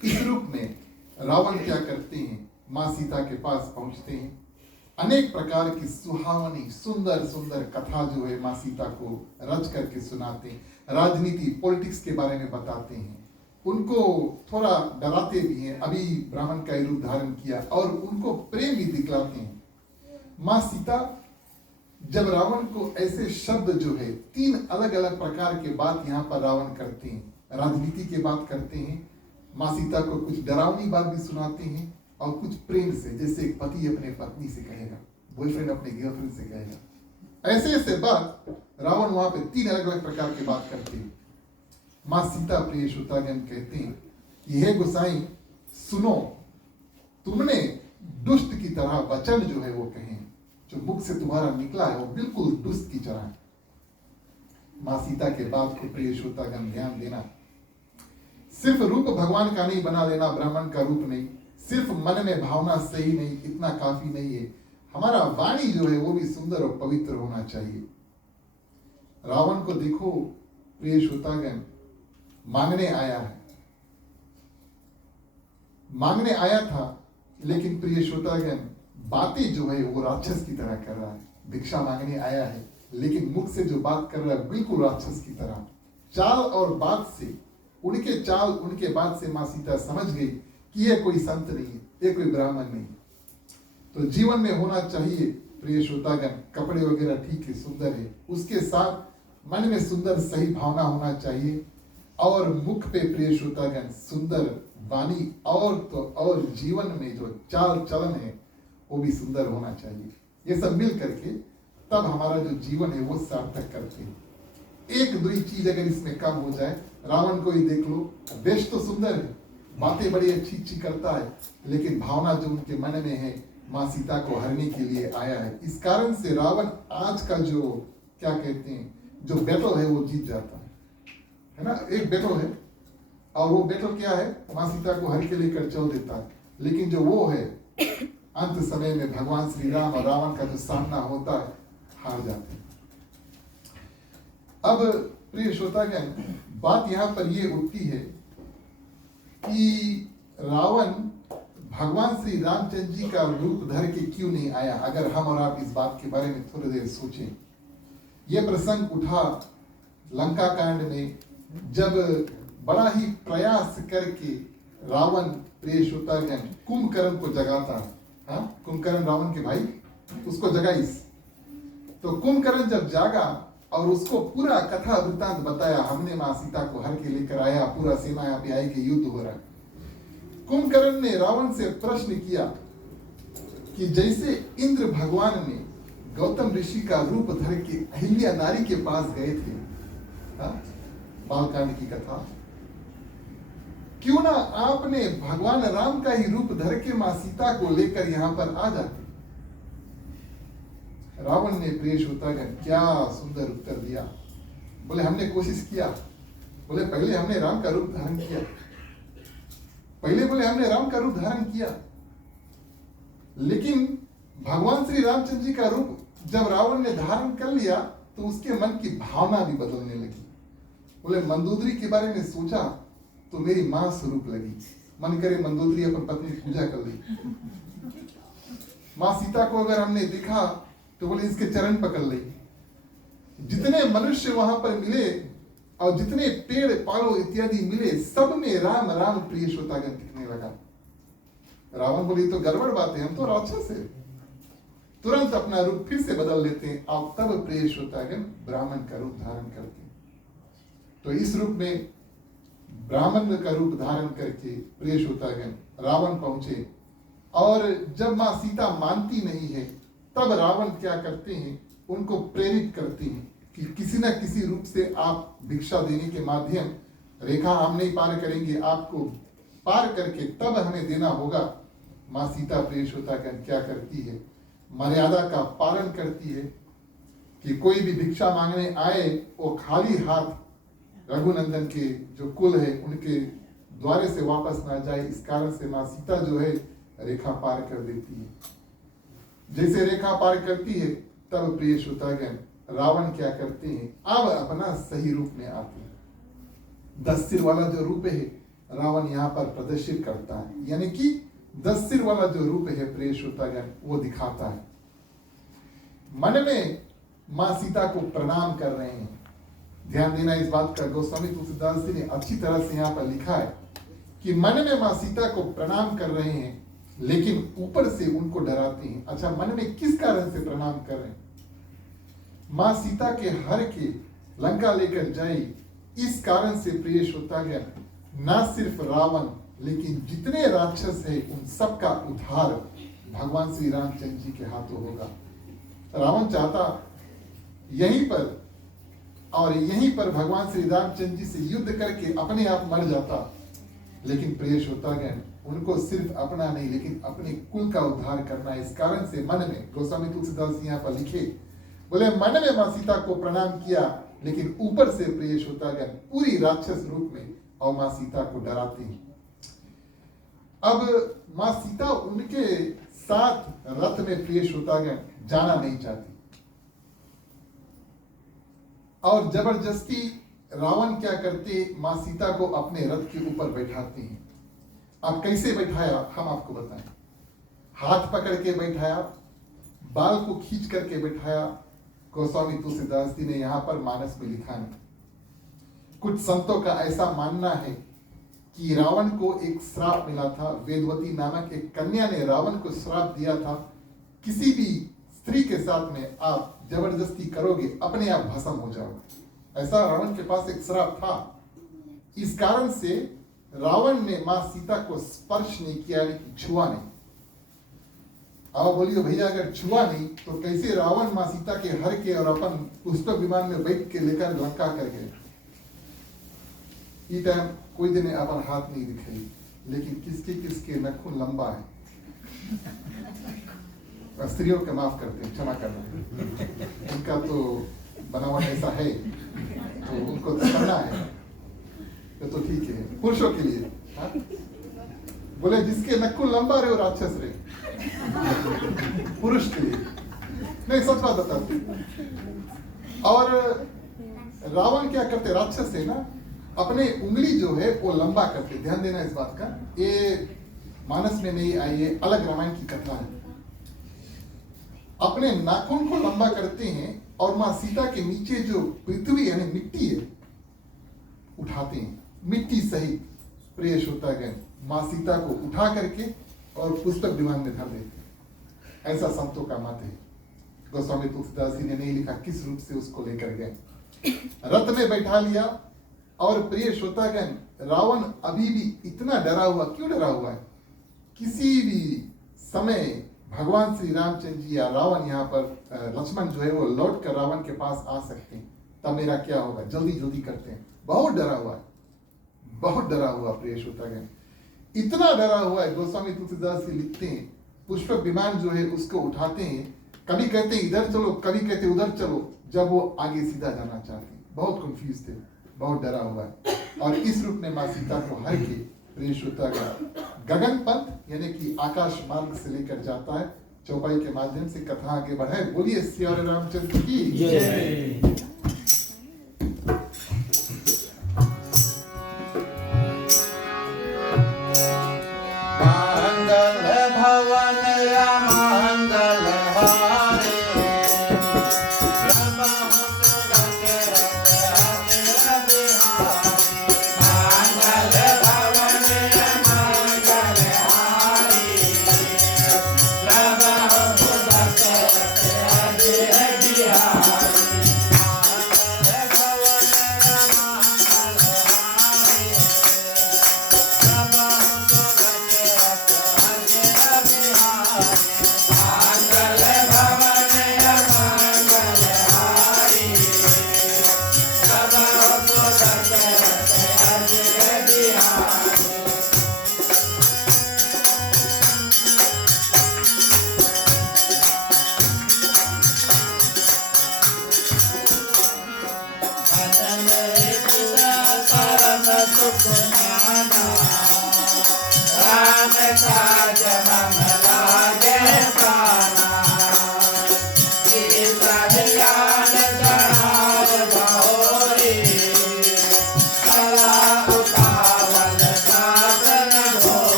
इस रूप में रावण क्या करते हैं, मां सीता के पास पहुंचते हैं, अनेक प्रकार की सुहावनी सुंदर सुंदर कथा जो है मां सीता को रच करके सुनाते हैं, राजनीति पॉलिटिक्स के बारे में बताते हैं, उनको थोड़ा डराते भी हैं, अभी ब्राह्मण का रूप धारण किया, और उनको प्रेम भी दिखलाते हैं। मां सीता जब रावण को ऐसे शब्द जो है, 3 अलग अलग प्रकार के बात यहाँ पर रावण करते हैं, राजनीति की बात करते हैं, मां सीता को कुछ डरावनी बात भी सुनाते हैं और कुछ प्रेम से, जैसे एक पति अपने पत्नी से कहेगा, बॉयफ्रेंड अपने गर्लफ्रेंड से कहेगा, ऐसे ऐसे बात रावण वहां पे 3 अलग अलग प्रकार की बात करते हैं। मां सीता प्रिय श्रोतागण कहते हैं कि हे गोसाई सुनो, तुमने दुष्ट की तरह वचन जो है वो कहे, जो मुख से तुम्हारा निकला है वो बिल्कुल दुष्ट की तरह। मां सीता के बात को प्रिय श्रोतागण ध्यान देना, सिर्फ रूप भगवान का नहीं बना लेना, ब्राह्मण का रूप नहीं, सिर्फ मन में भावना सही नहीं, इतना काफी नहीं है, हमारा वाणी जो है वो भी सुंदर और पवित्र होना चाहिए। रावण को देखो प्रिय श्रोतागण, मांगने आया है, मांगने आया था, लेकिन प्रिय श्रोतागण बातें जो है वो राक्षस की तरह कर रहा है। भिक्षा मांगने आया है, लेकिन मुख से जो बात कर रहा है बिल्कुल राक्षस की तरह। चाल और बात से, उनके चाल उनके बात से मां सीता समझ गई कि ये कोई संत नहीं है, ये कोई ब्राह्मण नहीं। तो जीवन में होना चाहिए प्रिय श्रोतागण, कपड़े वगैरह ठीक है, सुंदर है, उसके साथ मन में सुंदर सही भावना होना चाहिए, और मुख पे प्रिय श्रोतागण सुंदर वाणी, और तो और जीवन में जो चाल चलन है वो भी सुंदर होना चाहिए। ये सब मिल करके तब हमारा जो जीवन है वो सार्थक करते हैं। एक दो चीज अगर इसमें कम हो जाए, रावण को ही देख लो, वेश तो सुंदर है, बातें बड़ी अच्छी अच्छी करता है, लेकिन भावना जो उनके मन में है माँ सीता को हरने के लिए आया है। इस कारण से रावण आज का जो क्या कहते हैं जो बैटल है वो जीत जाता है ना। एक बैटल है और वो बैटल क्या है, माँ सीता को हर के लेकर चल देता है, लेकिन जो वो है अंत समय में भगवान श्री राम और रावण का जो सामना होता है हार जाते हैं। अब प्रिय श्रोतागण, बात यहाँ पर ये उठती है कि रावण भगवान श्री रामचंद्र जी का रूप धर के क्यों नहीं आया। अगर हम और आप इस बात के बारे में थोड़ी देर सोचें, यह प्रसंग उठा लंका कांड में, जब बड़ा ही प्रयास करके रावण प्रिय श्रोतागण कुंभकर्ण को जगाता है। हाँ, कुंभकर्ण रावण के भाई, उसको जगाइस। तो कुंभकर्ण जब जागा और उसको पूरा कथा वृत्तांत बताया, हमने माँ सीता को हर के लेकर आया, पूरा सेना यहाँ पे आएगी, युद्ध हो रहा है। कुंभकर्ण ने रावण से प्रश्न किया कि जैसे इंद्र भगवान ने गौतम ऋषि का रूप धर के अहिल्या नारी के पास गए थे, बालकांड की कथा, क्यों ना आपने भगवान राम का ही रूप धर के मां सीता को लेकर यहां पर आ जाते। रावण ने प्रिय श्रोतागण क्या सुंदर उत्तर दिया। बोले हमने कोशिश किया, बोले पहले हमने राम का रूप धारण किया, पहले बोले हमने राम का रूप धारण किया, लेकिन भगवान श्री रामचंद्र जी का रूप जब रावण ने धारण कर लिया तो उसके मन की भावना भी बदलने लगी। बोले मंदोदरी के बारे में सोचा तो मेरी मां स्वरूप लगी, मन करे मंदोदरी अपन पत्नी पूजा कर ली। मां सीता को अगर हमने देखा तो बोले इसके चरण पकड़ ली। जितने मनुष्य वहां पर मिले और जितने पेड़ पालो इत्यादि मिले, सब में राम राम प्रिय श्रोतागण दिखने लगा। रावण बोले तो गड़बड़ बात है, हम तो राक्षस है। तुरंत अपना रूप फिर से बदल लेते हैं और तब प्रिय श्रोतागण ब्राह्मण का रूप धारण करते हैं। तो इस रूप में ब्राह्मण का रूप धारण करके प्रिय श्रोतागण रावण पहुंचे, और जब मां सीता मानती नहीं है तब रावण क्या करते हैं, उनको प्रेरित करते हैं कि किसी न किसी रूप से आप भिक्षा देने के माध्यम रेखा हम नहीं पार करेंगे, आपको पार करके तब हमें देना होगा। मां सीता प्रिय श्रोतागण क्या करती है, मर्यादा का पालन करती है कि कोई भी भिक्षा मांगने आए वो खाली हाथ रघुनंदन के जो कुल है उनके द्वारे से वापस ना जाए। इस कारण से मां सीता जो है रेखा पार कर देती है। जैसे रेखा पार करती है तब प्रिय श्रोतागण रावण क्या करते हैं, अब अपना सही रूप में आते हैं। 10 सिर वाला जो रूप है रावण यहाँ पर प्रदर्शित करता है, यानी कि 10 सिर वाला जो रूप है प्रिय श्रोतागण वो दिखाता है। मन में मां सीता को प्रणाम कर रहे हैं। ध्यान देना इस बात का, गोस्वामी तुलसीदास जी ने अच्छी तरह से यहाँ पर लिखा है कि मन में मां सीता को प्रणाम कर रहे हैं, लेकिन ऊपर से उनको डराते हैं। अच्छा, मन में किस कारण से प्रणाम कर रहे हैं? मां सीता के हर के लंका लेकर जाए, इस कारण से प्रिय श्रोतागण न सिर्फ रावण लेकिन जितने राक्षस है उन सबका उद्धार भगवान श्री रामचंद्र जी के हाथों होगा। रावण चाहता यहीं पर और यहीं पर भगवान श्री रामचंद्र जी से युद्ध करके अपने आप मर जाता, लेकिन प्रिय श्रोतागण उनको सिर्फ अपना नहीं लेकिन अपने कुल का उद्धार करना। इस कारण से मन में, गोस्वामी तुलसीदास जी यहाँ पर लिखे, बोले मन में मां सीता को प्रणाम किया, लेकिन ऊपर से प्रिय श्रोतागण पूरी राक्षस रूप में और मां सीता को डराती हैं। अब मां सीता उनके साथ रथ में प्रिय श्रोतागण जाना नहीं चाहती और जबरदस्ती रावण क्या करते, मां सीता को अपने रथ के ऊपर बैठाते हैं। अब कैसे बैठाया हम आपको बताएं। हाथ पकड़ के बैठाया, बाल को खींच करके बैठाया। गोस्वामी तुलसीदास जी ने यहाँ पर मानस में लिखा है। कुछ संतों का ऐसा मानना है कि रावण को एक श्राप मिला था। वेदवती नामक एक कन्या ने रावण को श्राप दिया था, किसी भी स्त्री के साथ में आप जबरदस्ती करोगे अपने आप भस्म हो जाओगे। ऐसा रावण के पास एक श्राप था। इस कारण से रावण ने मां सीता को स्पर्श नहीं किया, छुआ नहीं। अब बोलिए भैया अगर छुआ नहीं तो कैसे रावण मां सीता के हर के और अपन पुष्पक विमान में बैठ के लेकर लंका कर गए। ये टाइम कोई दिन अपन हाथ नहीं दिखाई, लेकिन किसके किसके नखून लंबा है। स्त्रियों के माफ करते हैं, क्षमा करना, उनका तो बनावट ऐसा है तो उनको तो करना है, तो ठीक है। पुरुषों के लिए हाँ? बोले जिसके नक्कू लंबा रहे वो राक्षस रहे, पुरुष के लिए नहीं, सच बात बताते। और रावण क्या करते, राक्षस है ना, अपने उंगली जो है वो लंबा करते, ध्यान देना इस बात का, ये मानस में नहीं आई है, अलग रामायण की कथा है। अपने नाखून को लंबा करते हैं और मां सीता के नीचे जो पृथ्वी यानी मिट्टी है उठाते हैं, मिट्टी सहित प्रिय श्रोतागण मां सीता को उठा करके और पुस्तक विमान में धर देते हैं। ऐसा संतों का मत है। गोस्वामी तुलसीदास जी ने नहीं लिखा किस रूप से उसको लेकर गए, रथ में बैठा लिया। और प्रिय श्रोतागण रावण अभी भी इतना डरा हुआ, क्यों डरा हुआ है? किसी भी समय भगवान श्री रामचंद्र जी या रावण यहाँ पर लक्ष्मण जो है वो लौट कर रावण के पास आ सकते हैं, तब मेरा क्या होगा, जल्दी जल्दी करते हैं। बहुत डरा हुआ है, बहुत डरा हुआ प्रिय श्रोतागण, इतना डरा हुआ है। गोस्वामी तुलसीदास जी लिखते हैं पुष्पक विमान जो है उसको उठाते हैं, कभी कहते हैं इधर चलो, कभी कहते उधर चलो, जब वो आगे सीधा जाना चाहते हैं। बहुत कंफ्यूज थे, बहुत डरा हुआ है। और इस रूप में मां सीता को हर के प्रिय श्रोतागण गगन पथ यानी कि आकाश मार्ग से लेकर जाता है। चौपाई के माध्यम से कथा आगे बढ़ाए। बोलिए श्री हरि रामचंद्र की जय। मंगल भवन मंगल हारे,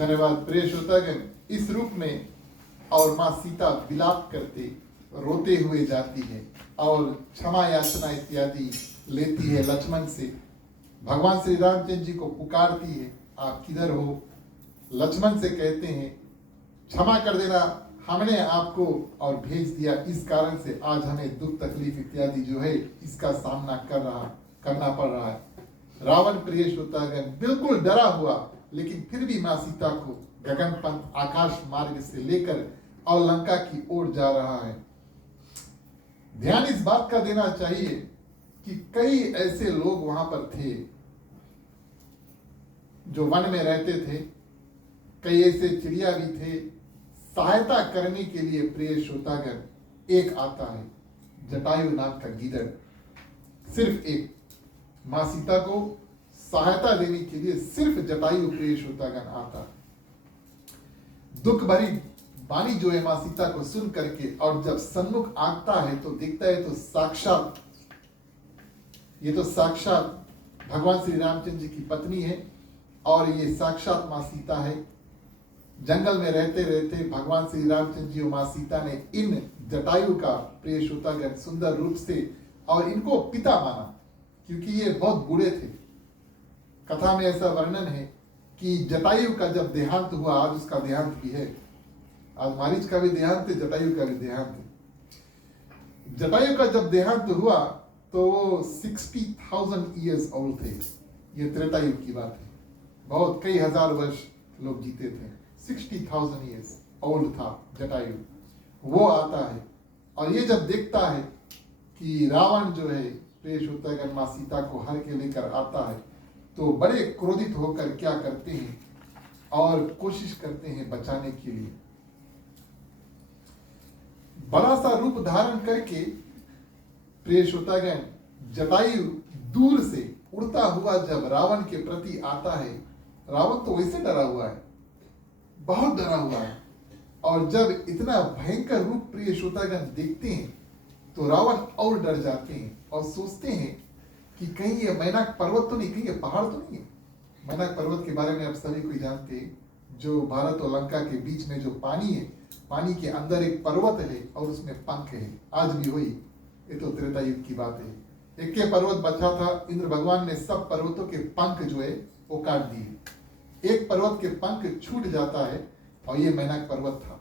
धन्यवाद प्रिय श्रोतागण। इस रूप में और मां सीता विलाप करते रोते हुए जाती है और क्षमा याचना इत्यादि लेती है लक्ष्मण से। भगवान श्री रामचंद्र जी को पुकारती है, आप किधर हो? लक्ष्मण से कहते हैं क्षमा कर देना, हमने आपको और भेज दिया, इस कारण से आज हमें दुख तकलीफ इत्यादि जो है इसका सामना करना पड़ रहा है। रावण प्रिय श्रोतागण बिल्कुल डरा हुआ, लेकिन फिर भी मां सीता को गगनपथ आकाश मार्ग से लेकर और लंका की ओर जा रहा है। ध्यान इस बात का देना चाहिए कि कई ऐसे लोग वहां पर थे जो वन में रहते थे, कई ऐसे चिड़िया भी थे। सहायता करने के लिए प्रिय श्रोतागण एक आता है, जटायु नाम का गीदड़, सिर्फ एक। मां सीता को सहायता देने के लिए सिर्फ जटायु प्रिय श्रोतागण आता। दुख भरी वाणी जो है मां सीता को सुन करके, और जब सन्मुख आता है तो देखता है तो साक्षात, ये तो साक्षात भगवान श्री रामचंद्र जी की पत्नी है, और ये साक्षात मां सीता है। जंगल में रहते रहते भगवान श्री रामचंद्र जी और मां सीता ने इन जटायु का प्रिय श्रोतागण सुंदर रूप से और इनको पिता माना, क्योंकि ये बहुत बूढ़े थे। कथा में ऐसा वर्णन है कि जटायु का जब देहांत हुआ, आज उसका देहांत भी है, आज मारीच का भी देहांत है, जटायु का भी देहांत है। जटायु का जब देहांत हुआ तो वो 60,000 ईयर्स ओल्ड थे। ये त्रेता युग की बात है, बहुत कई हजार वर्ष लोग जीते थे। 60,000 ईयर्स ओल्ड था जटायु। वो आता है और ये जब देखता है कि रावण जो है प्रिय श्रोतागण मां सीता को हर के लेकर आता है, तो बड़े क्रोधित होकर क्या करते हैं और कोशिश करते हैं बचाने के लिए। बड़ा सा रूप धारण करके प्रिय श्रोतागण जटायु दूर से उड़ता हुआ जब रावण के प्रति आता है, रावण तो वैसे डरा हुआ है, बहुत डरा हुआ है, और जब इतना भयंकर रूप प्रिय श्रोतागण देखते हैं तो रावण और डर जाते हैं और सोचते हैं कि कहीं ये मैनाक पर्वत तो नहीं, कहीं ये पहाड़ तो नहीं है। मैनाक पर्वत के बारे में आप सभी कोई जानते हैं, जो भारत और लंका के बीच में जो पानी है, पानी के अंदर एक पर्वत है और उसमें पंख है, आज भी हुई। ये तो त्रेता युग की बात है। एक के पर्वत बचा था, इंद्र भगवान ने सब पर्वतों के पंख जो है वो काट दिए। एक पर्वत के पंख छूट जाता है और ये मैनाक पर्वत था।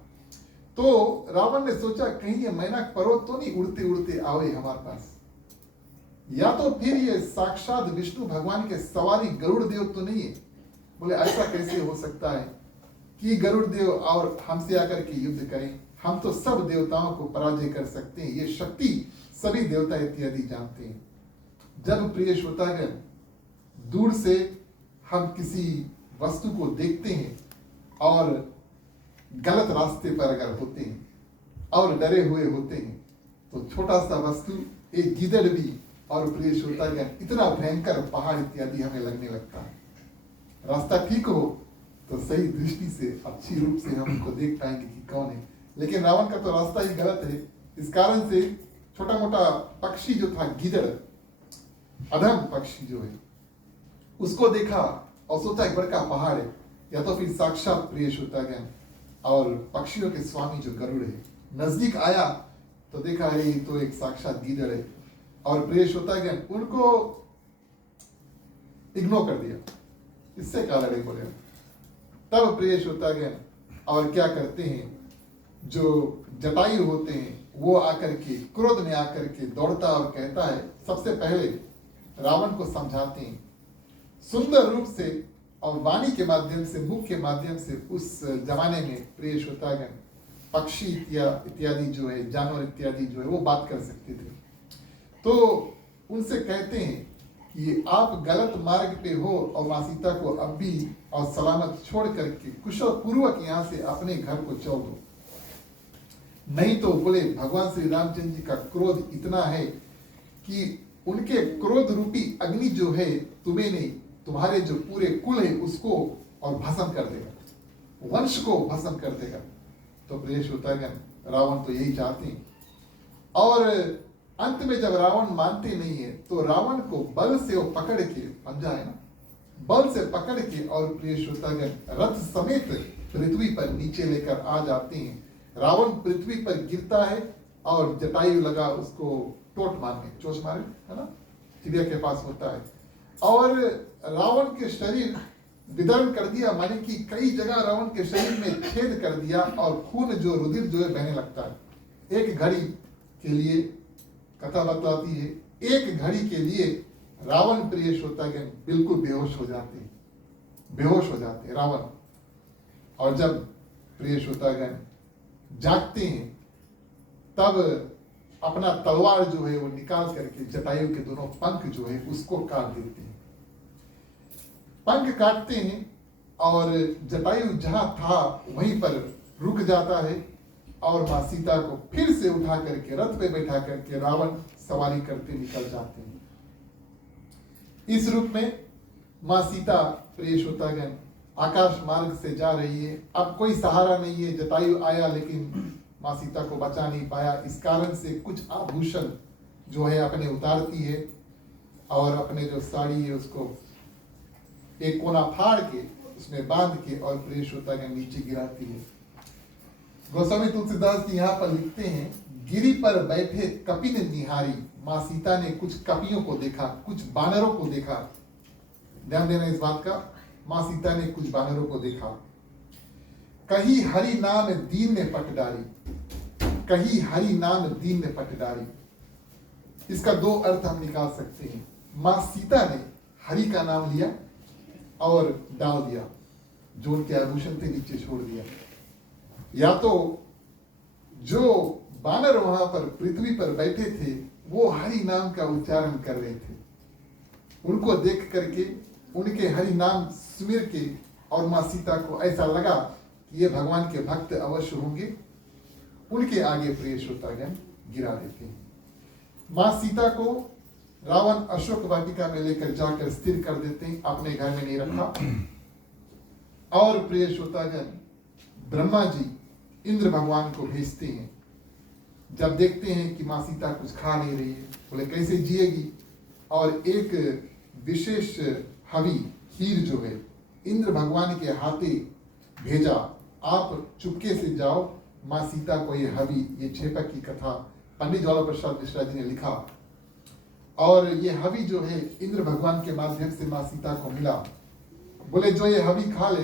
तो रावण ने सोचा कहीं ये मैनाक पर्वत तो नहीं उड़ते उड़ते आवे हमारे पास, या तो फिर ये साक्षात विष्णु भगवान के सवारी गरुड़ देव तो नहीं है। बोले ऐसा कैसे हो सकता है कि गरुड़ देव और हमसे आकर के युद्ध करें, हम तो सब देवताओं को पराजय कर सकते हैं, ये शक्ति सभी देवता इत्यादि जानते हैं। जब प्रिय श्रोतागण दूर से हम किसी वस्तु को देखते हैं और गलत रास्ते पर अगर होते हैं और डरे हुए होते हैं, तो छोटा सा वस्तु एक गीदड़ भी और प्रिय श्रोतागण इतना भयंकर पहाड़ इत्यादि हमें लगने लगता है। रास्ता ठीक हो तो सही दृष्टि से अच्छी रूप से हम उसको देख पाएंगे कि कौन है, लेकिन रावण का तो रास्ता ही गलत है। इस कारण से छोटा मोटा पक्षी जो था गीदड़, अधम पक्षी जो है, उसको देखा और सोचा एक बड़का पहाड़ है, या तो फिर साक्षात प्रिय श्रोतागण और पक्षियों के स्वामी जो गरुड़ है। नजदीक आया तो देखा है तो एक साक्षात गीदड़ है, और प्रिय श्रोतागण उनको इग्नोर कर दिया, इससे क्या लड़े बोले। तब प्रिय श्रोतागण और क्या करते हैं, जो जटायु होते हैं वो आकर के क्रोध में आकर के दौड़ता और कहता है, सबसे पहले रावण को समझाते हैं सुंदर रूप से और वाणी के माध्यम से, मुख के माध्यम से। उस जमाने में प्रिय श्रोतागण पक्षी इत्यादि जो है, जानवर इत्यादि जो है वो बात कर सकते थे। तो उनसे कहते हैं कि आप गलत मार्ग पे हो और मां सीता को अब भी और सलामत छोड़ करके कुशल पूर्वक यहाँ से अपने घर को चल दो, नहीं तो बोले भगवान श्री रामचंद्र जी का क्रोध इतना है कि उनके क्रोध रूपी अग्नि जो है तुम्हें नहीं, तुम्हारे जो पूरे कुल है उसको और भस्म कर देगा, वंश को भस्म कर देगा। तो प्रिय श्रोतागण रावण तो यही चाहते हैं, और अंत में जब रावण मानते नहीं है तो रावण को बल से वो पकड़ के, पंजा है ना, बल से पकड़ के और प्रिय श्रोतागण रथ समेत पृथ्वी पर नीचे लेकर आ जाते हैं। रावण पृथ्वी पर गिरता है और जटायु लगा उसको टोट मारने, चोच मारे, है ना, चिड़िया के पास होता है, और रावण के शरीर विदर्ण कर दिया, माने कि कई जगह रावण के शरीर में छेद कर दिया और खून जो रुधिर जो है बहने लगता है। एक घड़ी के लिए कथा बतलाती है, एक घड़ी के लिए रावण प्रिय श्रोतागण बिल्कुल बेहोश हो जाते रावण। और जब प्रिय श्रोतागण जागते हैं तब अपना तलवार जो है वो निकाल करके जटायु के दोनों पंख जो है उसको काट देते हैं। पंख काटते हैं और जटायु जहां था वहीं पर रुक जाता है और मां सीता को फिर से उठा करके रथ पे बैठा करके रावण सवारी करते निकल जाते हैं। इस रूप में मां सीता प्रिय श्रोतागण आकाश मार्ग से जा रही है। अब कोई सहारा नहीं है, जटायु आया लेकिन मां सीता को बचा नहीं पाया। इस कारण से कुछ आभूषण जो है अपने उतारती है और अपने जो साड़ी है उसको एक कोना फाड़ के उसमें बांध के और प्रिय श्रोतागण नीचे गिराती है। गोस्वामी तुलसीदास जी यहाँ पर लिखते हैं, गिरी पर बैठे कपिन निहारी। मां सीता ने कुछ कपियों को देखा, कुछ बानरों को देखा। ध्यान देना इस बात का, मां सीता ने कुछ बानरों को देखा। कही हरि नाम दीन ने पट डारी, कही हरि नाम दीन ने पट डारी। इसका दो अर्थ हम निकाल सकते हैं। मां सीता ने हरि का नाम लिया और डाल दिया, जो उनके आभूषण थे नीचे छोड़ दिया। या तो जो बानर वहां पर पृथ्वी पर बैठे थे वो हरि नाम का उच्चारण कर रहे थे। उनको देख करके उनके हरि नाम सुमिर के और मां सीता को ऐसा लगा कि ये भगवान के भक्त अवश्य होंगे। उनके आगे प्रिय श्रोतागण गिरा देते हैं। मां सीता को रावण अशोक वाटिका में लेकर जाकर स्थिर कर देते हैं, अपने घर में नहीं रखा। और प्रिय श्रोतागण ब्रह्मा जी इंद्र भगवान को भेजते हैं। जब देखते हैं कि मां सीता कुछ खा नहीं रही है, बोले कैसे जिएगी। और एक विशेष हवि खीर जो है इंद्र भगवान के हाथे भेजा, आप चुपके से जाओ, मां सीता को ये हवि, ये छेपक की कथा पंडित ज्वाला प्रसाद मिश्रा जी ने लिखा। और ये हवि जो है इंद्र भगवान के माध्यम से मां सीता को मिला। बोले जो ये हवि खा ले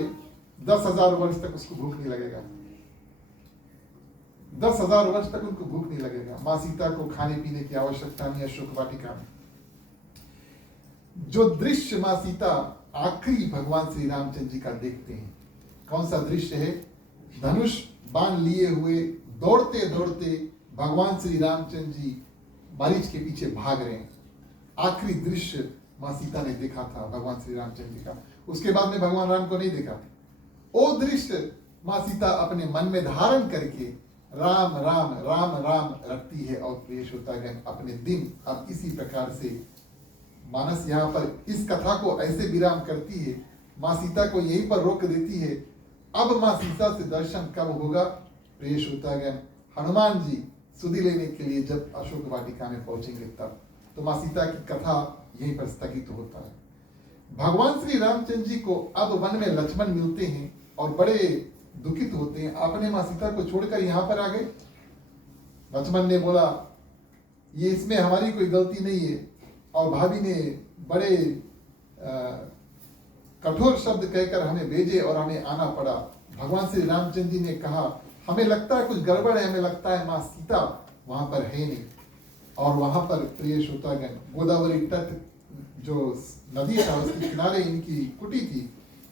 10,000 वर्ष तक उसको भूख नहीं लगेगा, 10,000 वर्ष तक उनको भूख नहीं लगेगा। मां सीता को खाने पीने की आवश्यकता नहीं है अशोक वाटिका में। जो दृश्य मां सीता आखिरी भगवान श्री रामचंद्र जी का देखते हैं, कौन सा दृश्य है? धनुष बाण लिए हुए दौड़ते दौड़ते भगवान श्री रामचंद्र जी बारिश के पीछे भाग रहे हैं। आखिरी दृश्य मां सीता ने देखा था भगवान श्री रामचंद्र जी का। उसके बाद में भगवान राम को नहीं देखा। वो दृश्य मां सीता अपने मन में धारण करके राम राम राम राम रखती है। और प्रिय श्रोतागण अपने दिन अब इसी प्रकार से मानस यहाँ पर इस कथा को ऐसे विराम करती है, मां सीता को यहीं पर रोक देती है। अब मां सीता से दर्शन कब होगा? प्रिय श्रोतागण हनुमान जी सुधि लेने के लिए जब अशोक वाटिका में पहुंचेंगे तब। तो मां सीता की कथा यहीं पर स्थगित होता है। भगवान श्री रामचंद्र जी को अब वन में लक्ष्मण मिलते हैं और बड़े दुखित होते हैं। आपने मां सीता को छोड़कर यहाँ पर आ गए। लक्ष्मण ने बोला ये इसमें हमारी कोई गलती नहीं है। और भाभी ने बड़े कठोर शब्द कहकर हमें भेजे और हमें आना पड़ा। भगवान श्री रामचंद्र जी ने कहा हमें लगता है कुछ गड़बड़ है, हमें लगता है मां सीता वहां पर है नहीं। और वहां पर प्रिय श्रोतागण गोदावरी तट जो नदी था उसके किनारे इनकी कुटी थी।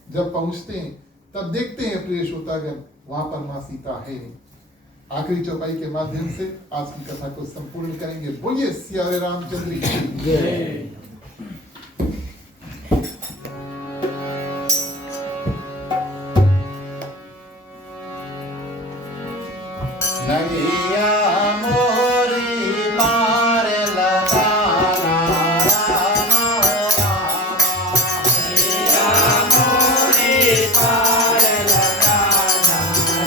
जब पहुंचते हैं तब देखते हैं प्रिय श्रोतागण वहां पर मां सीता है नहीं। आखिरी चौपाई के माध्यम से आज की कथा को संपूर्ण करेंगे। बोलिए सिया रामचंद्र की जय। नैया मोरी पार लगाना राम राम, नैया मोरी पार लगाना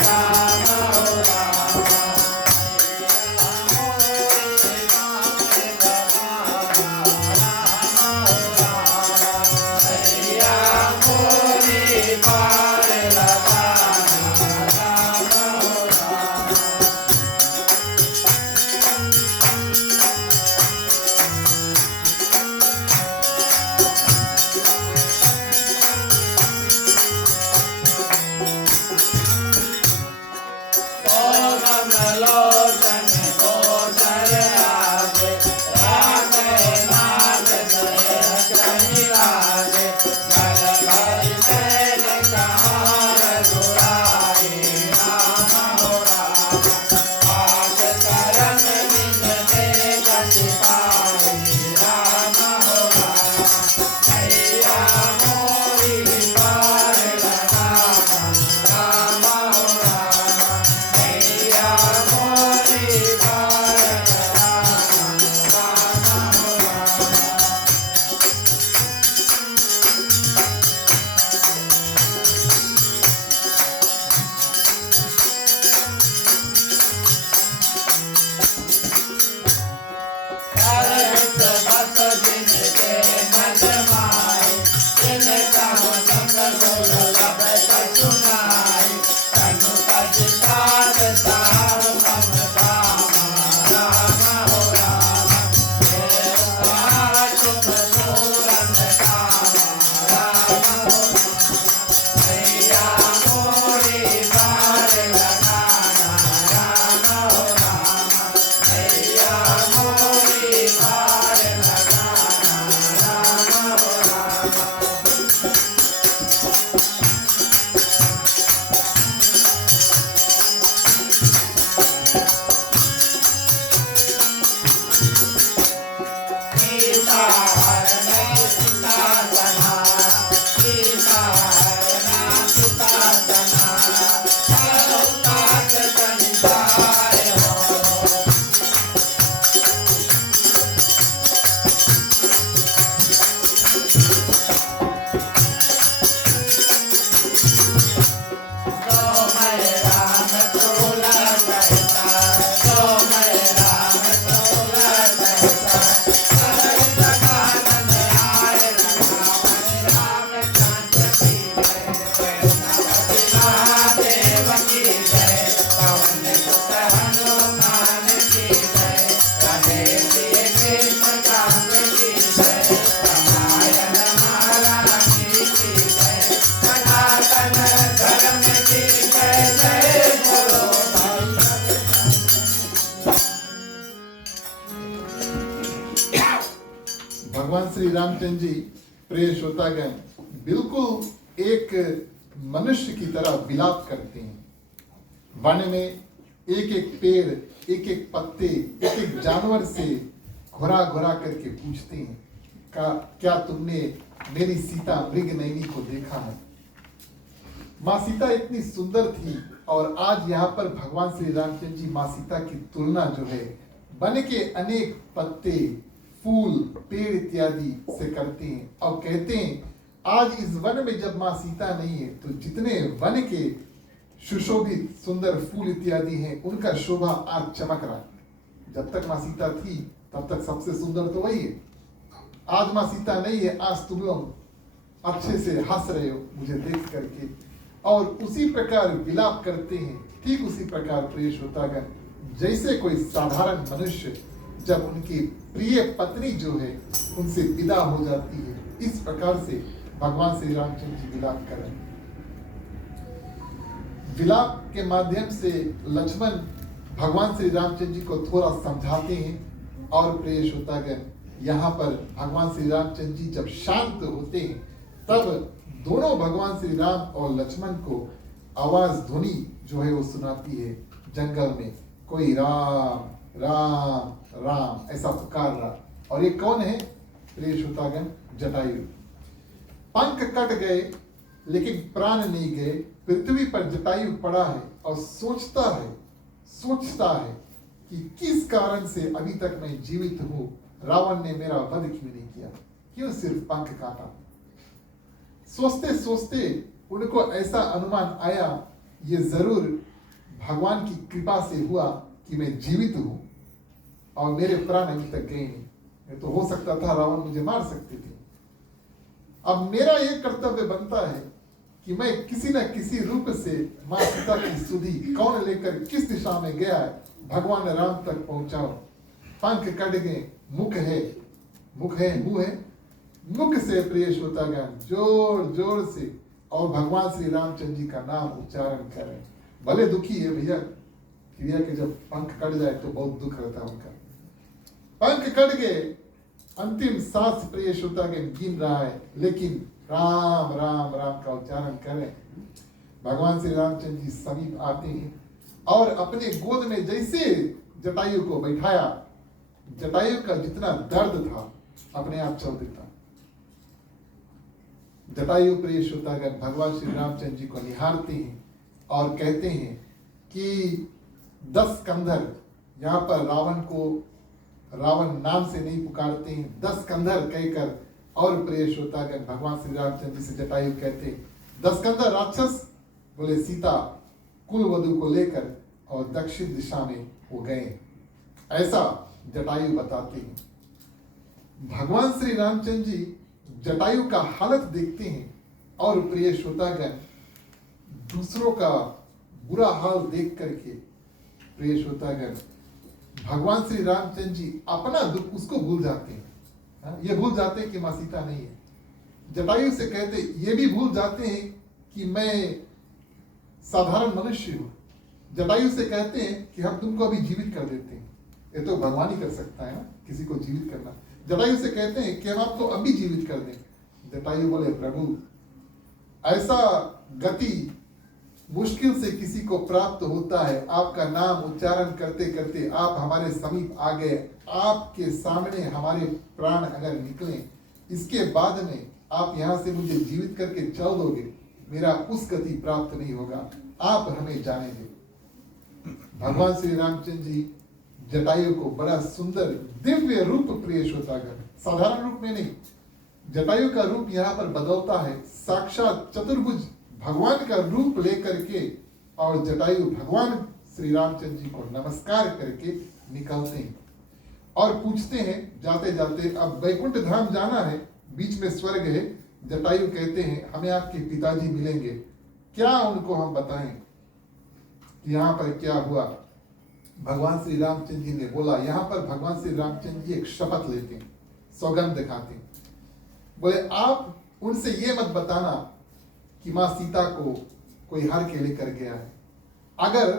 राम राम, नैया मोरी पार लगाना राम राम, नैया मोरी पार लगाना राम राम। रामचंद्र जी प्रिय श्रोतागण बिल्कुल एक मनुष्य की तरह विलाप करते हैं। वन में एक एक पेड़, एक एक पत्ते, एक एक जानवर से घुरा घुरा करके पूछते हैं क्या तुमने मेरी सीता मृगनयनी को देखा है? माँ सीता इतनी सुंदर थी और आज यहाँ पर भगवान श्री रामचंद्र जी माँ सीता की तुलना जो है वन के अनेक पत्ते, फूल, पेड़ इत्यादि से करते हैं और कहते हैं आज इस वन में जब माँ सीता नहीं है तो जितने वन के सुशोभित सुंदर फूल इत्यादि हैं उनका शोभा आज चमक रहा है। जब तक माँ सीता थी तब तक सबसे सुंदर तो वही है। आज माँ सीता नहीं है, आज तुम लोग अच्छे से हंस रहे हो मुझे देख करके और उसी प्रकार विलाप करते हैं। ठीक उसी प्रकार प्रिय श्रोतागण जैसे कोई साधारण मनुष्य जब उनकी प्रिय पत्नी जो है उनसे विदा हो जाती है, इस प्रकार से भगवान श्री रामचंद्र जी विलाप कर रहे हैं। विलाप के माध्यम से लक्ष्मण भगवान श्री रामचंद्र जी को थोड़ा समझाते हैं और प्रिय श्रोतागण यहाँ पर भगवान श्री रामचंद्र जी जब शांत होते हैं तब दोनों भगवान श्री राम और लक्ष्मण को आवाज ध्वनि जो है वो सुनाती है। जंगल में कोई राम राम राम ऐसा पुकार रहा और ये कौन है प्रिय श्रोतागण? जटायु। पंख कट गए लेकिन प्राण नहीं गए। पृथ्वी पर जटायु पड़ा है और सोचता है कि किस कारण से अभी तक मैं जीवित हूं, रावण ने मेरा वध क्यों नहीं किया, क्यों सिर्फ पंख काटा। सोचते सोचते उनको ऐसा अनुमान आया ये जरूर भगवान की कृपा से हुआ कि मैं जीवित हूं और मेरे प्राण अभी तक गए नहीं। तो हो सकता था रावण मुझे मार सकते थे। अब मेरा ये कर्तव्य बनता है कि मैं किसी न किसी रूप से माँ सीता की सुधि कौन लेकर किस दिशा में गया है भगवान राम तक पहुंचाओ। पंख कट गए, मुख है, मुंह है, मुख से प्रिय श्रोतागण जोर जोर से और भगवान श्री रामचंद्र जी का नाम उच्चारण करें। भले दुखी है भैया, क्रिया के जब पंख कट जाए तो बहुत दुख रहता है उनका। पंख कट गए, अंतिम सांस प्रिय श्रोतागण गिन रहा है लेकिन राम राम राम का उच्चारण करें। भगवान श्री रामचंद्र जी समीप आते हैं और अपने गोद में जैसे जटायु को बैठाया, जटायु का जितना दर्द था अपने आप चल देता। जटायु प्रिय श्रोतागण भगवान श्री रामचंद्र जी को निहारते हैं और कहते हैं कि 10 कंधर, यहाँ पर रावण को रावण नाम से नहीं पुकारते हैं, 10 कंधर कहकर और प्रिय श्रोतागण भगवान श्री रामचंद्र जी से जटायु कहते हैं 10 कंधर राक्षस बोले सीता कुल वधु को लेकर और दक्षिण दिशा में वो गए, ऐसा जटायु बताते हैं। भगवान श्री रामचंद्र जी जटायु का हालत देखते हैं और प्रिय श्रोतागण दूसरों का बुरा हाल देख करके प्रिय श्रोतागण भगवान श्री रामचंद्र जी अपना दुख उसको भूल जाते हैं। ये भूल जाते हैं कि माँ सीता नहीं है। जटायु से कहते ये भी भूल जाते हैं कि मैं साधारण मनुष्य हूं। जटायु से कहते हैं कि हम तुमको अभी जीवित कर देते हैं। ये तो भगवान ही कर सकता है ना, किसी को जीवित करना। जटायु से कहते हैं कि हम आपको अभी जीवित कर दें। जटायु बोले प्रभु ऐसा गति मुश्किल से किसी को प्राप्त होता है। आपका नाम उच्चारण करते करते आप हमारे समीप आ गए, आपके सामने हमारे प्राण अगर निकले, इसके बाद में आप यहाँ से मुझे जीवित करके चल दोगे, मेरा उस गति प्राप्त नहीं होगा, आप हमें जाने दें। भगवान श्री रामचंद्र जी जटायु को बड़ा सुंदर दिव्य रूप प्रिय श्रोतागण, साधारण रूप में नहीं, जटायु का रूप यहाँ पर बदलता है। साक्षात चतुर्भुज भगवान का रूप लेकर के और जटायु भगवान श्री रामचंद्र जी को नमस्कार करके निकलते हैं और पूछते हैं जाते जाते अब वैकुंठ धाम जाना है, बीच में स्वर्ग है। जटायु कहते हैं हमें आपके पिताजी मिलेंगे, क्या उनको हम बताएं कि यहाँ पर क्या हुआ। भगवान श्री रामचंद्र जी ने बोला, यहाँ पर भगवान श्री रामचंद्र जी एक शपथ लेते हैं, सौगंध दिखाते हैं, बोले आप उनसे ये मत बताना कि माँ सीता को कोई हर के लेकर गया है। अगर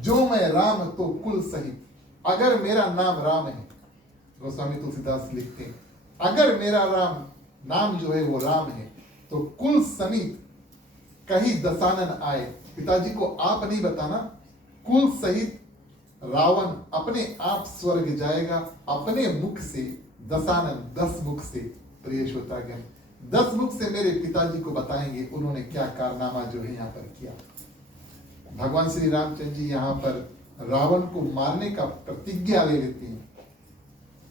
जो मैं राम तो कुल सहित, अगर मेरा नाम राम है, गोस्वामी तुलसीदास लिखते हैं, अगर मेरा राम नाम जो है वो राम है तो कुल समेत कहीं दशानन आए। पिताजी को आप नहीं बताना, कुल सहित रावण अपने आप स्वर्ग जाएगा अपने मुख से, दशानन 10 मुख से। प्रिय श्रोतागण, 10 मुख से मेरे पिताजी को बताएंगे उन्होंने क्या कारनामा जो है यहाँ पर किया। भगवान श्री रामचंद्र जी यहाँ पर रावण को मारने का प्रतिज्ञा ले लेते हैं।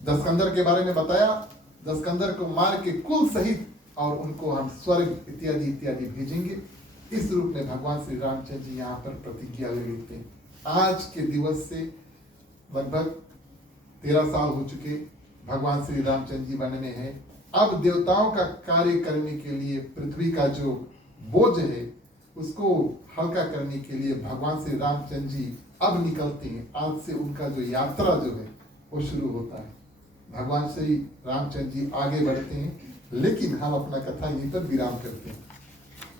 दशकंधर के बारे में बताया, दशकंधर को मार के कुल सहित और उनको हम स्वर्ग इत्यादि इत्यादि भेजेंगे। इस रूप में भगवान श्री रामचंद्र जी यहाँ पर प्रतिज्ञा ले लेते हैं। आज के दिवस से लगभग 13 साल हो चुके भगवान श्री रामचंद्र जी वन में है। अब देवताओं का कार्य करने के लिए पृथ्वी का जो बोझ है उसको हल्का करने के लिए भगवान श्री रामचंद्र जी अब निकलते हैं। आज से उनका जो यात्रा जो है वो शुरू होता है। भगवान श्री रामचंद्र जी आगे बढ़ते हैं, लेकिन हम अपना कथा यहीं पर विराम करते हैं।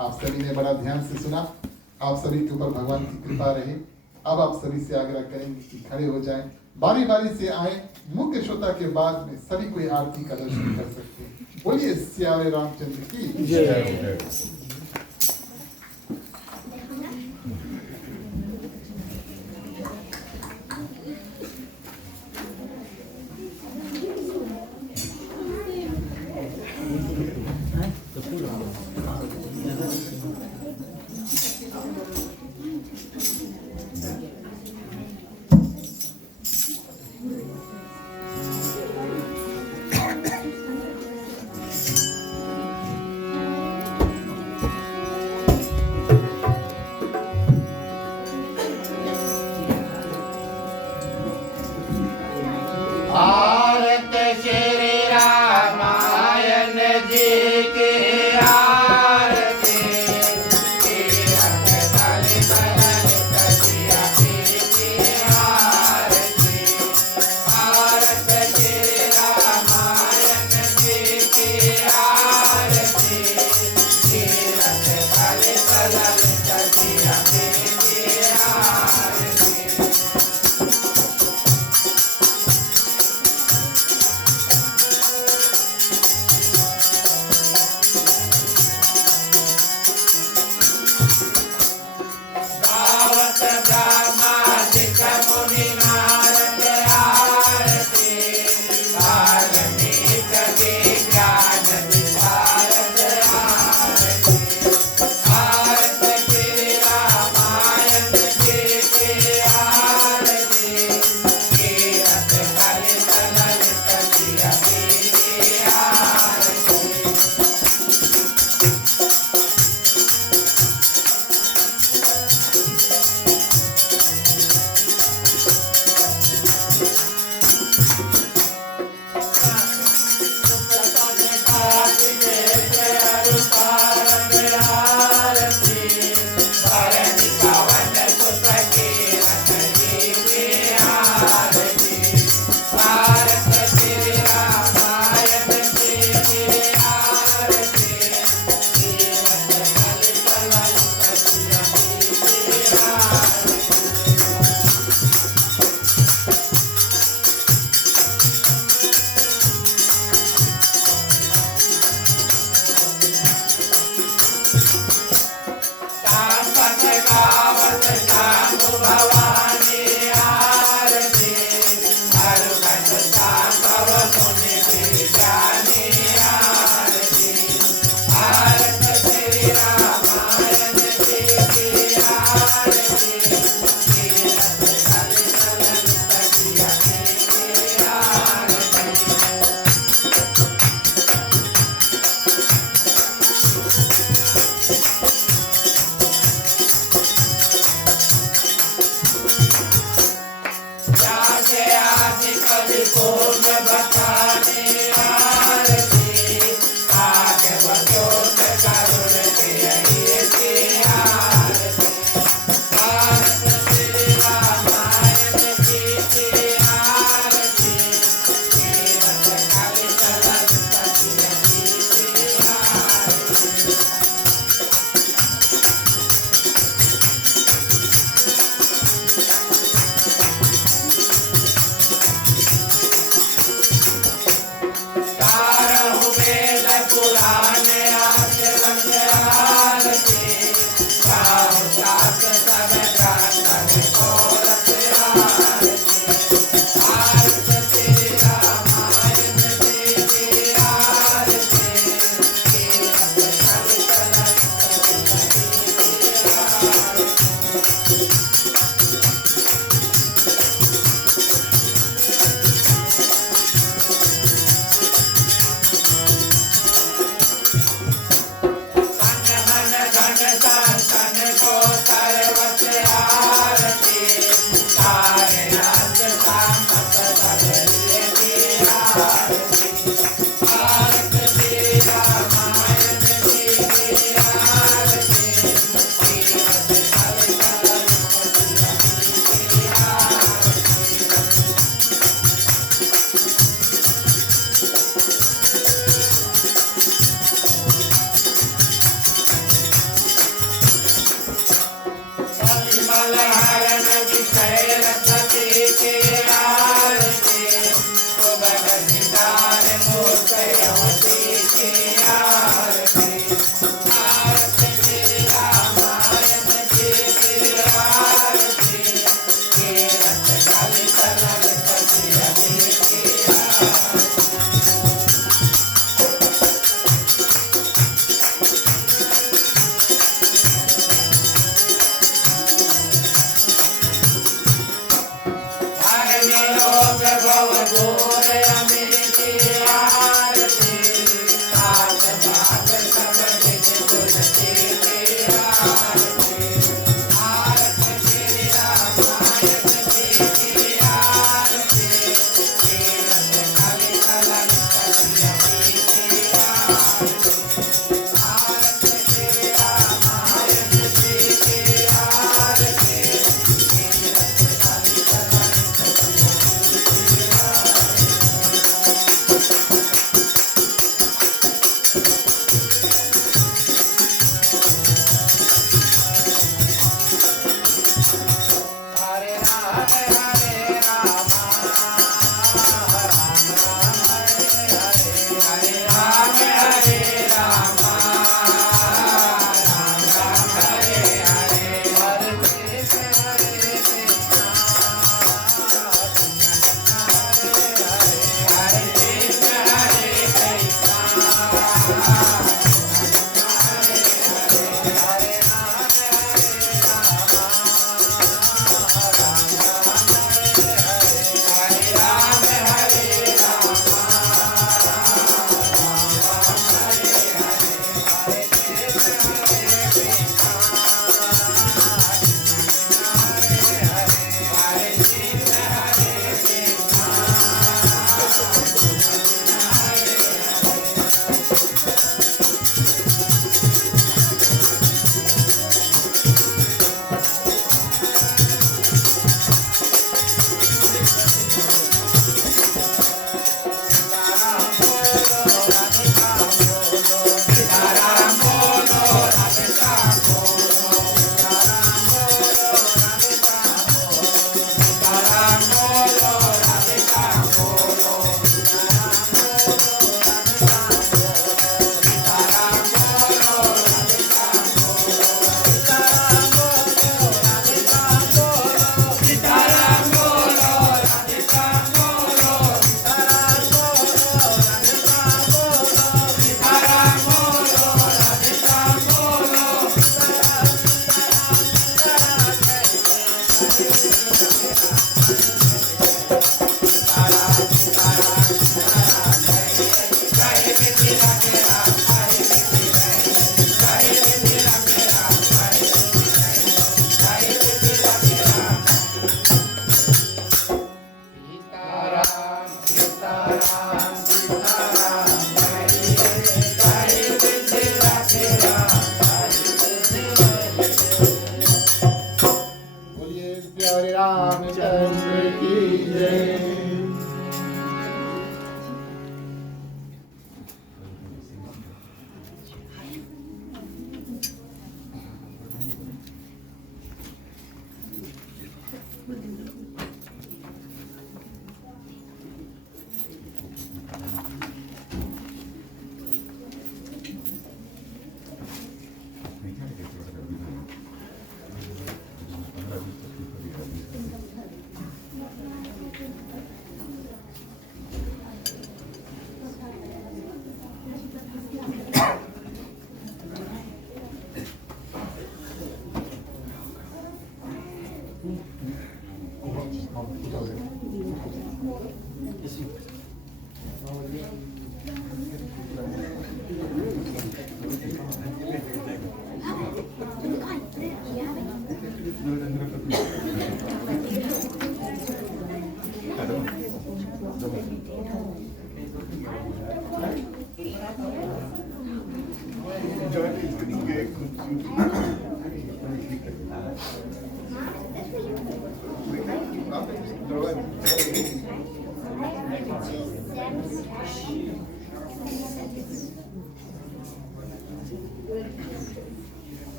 आप सभी ने बड़ा ध्यान से सुना, आप सभी के ऊपर भगवान की कृपा रहे। अब आप सभी से आग्रह करेंगे कि खड़े हो जाएं, बारी बारी से आए। मुख्य श्रोता के बाद में सभी कोई आरती का दर्शन कर सकते हैं। बोलिए सियारे रामचंद्र की जय। भारत श्री रामायण जी की आरती, तीरथ तल तल तजिया की आरती। भारत श्री रामायण जी की आरती, तीरथ तल तल तजिया की आरती। गावत ब्रह्मादिक मुनि नारद आरती, वाल्मीकि विज्ञान विशारद आरती। भारत श्री रामायण जी की आरती, तीरथ तल तल तजिया की आरती।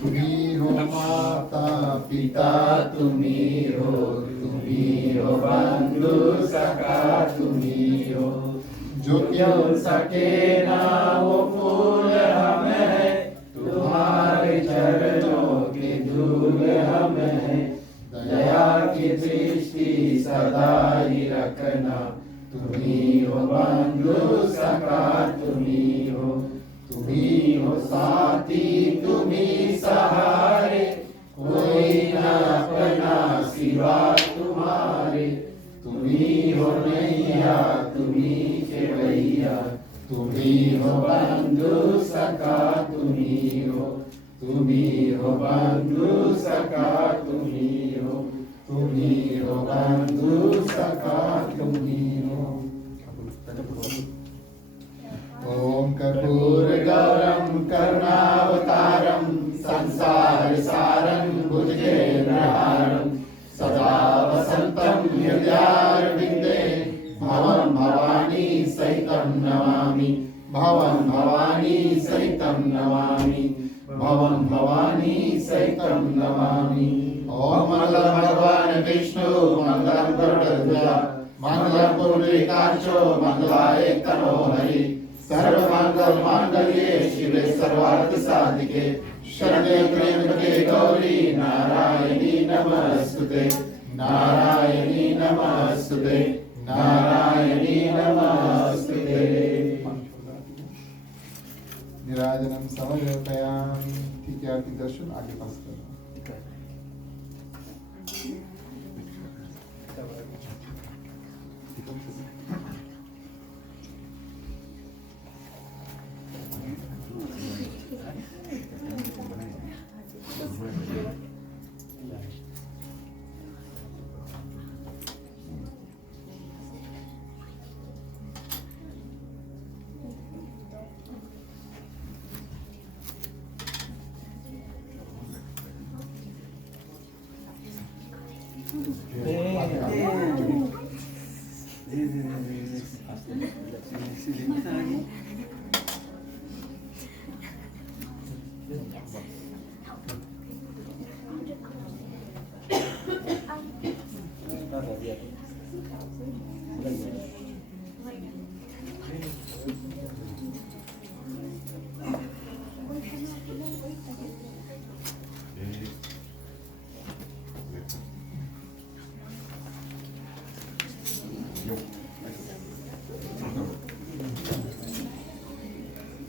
तुम्ही हो माता पिता तुम्ही हो बंधु सखा तुम्ही हो जो क्यों सके ना वो फूल हम है तुम्हारे चरणों के धूल हम है दया की दृष्टि सदा ही रखना तुम्ही हो बंधु सखा तुम्ही हो साथी तुम्ही सहारे कोई न अपना सिवा तुम्हारे तुम्ही हो नैया तुम्ही खेवैया तुम्ही हो बंधु सखा तुम्ही हो बंधु सखा तुम्ही हो बंधु सखा तुम्ही हो। ओम कर्पूर गौरम करुणावतारम संसार सारं भुजगेन्द्रहारं सदा वसन्तं हृदयारविन्दे भवं भवानी सहितं नमामि ओम मंगलम भगवान विष्णु मंगलम गरुड़ध्वज मंगलम पुंडरीकाक्षो मंगलाय तनोहरि सर्वमंगल मांगल्ये शिवे सर्वार्थ साधिके शरण्ये त्र्यंबके गौरी नारायणी नमस्तुते निराजनम समर्पयामि। ठीक है, आरती दर्शन आगे पास करना।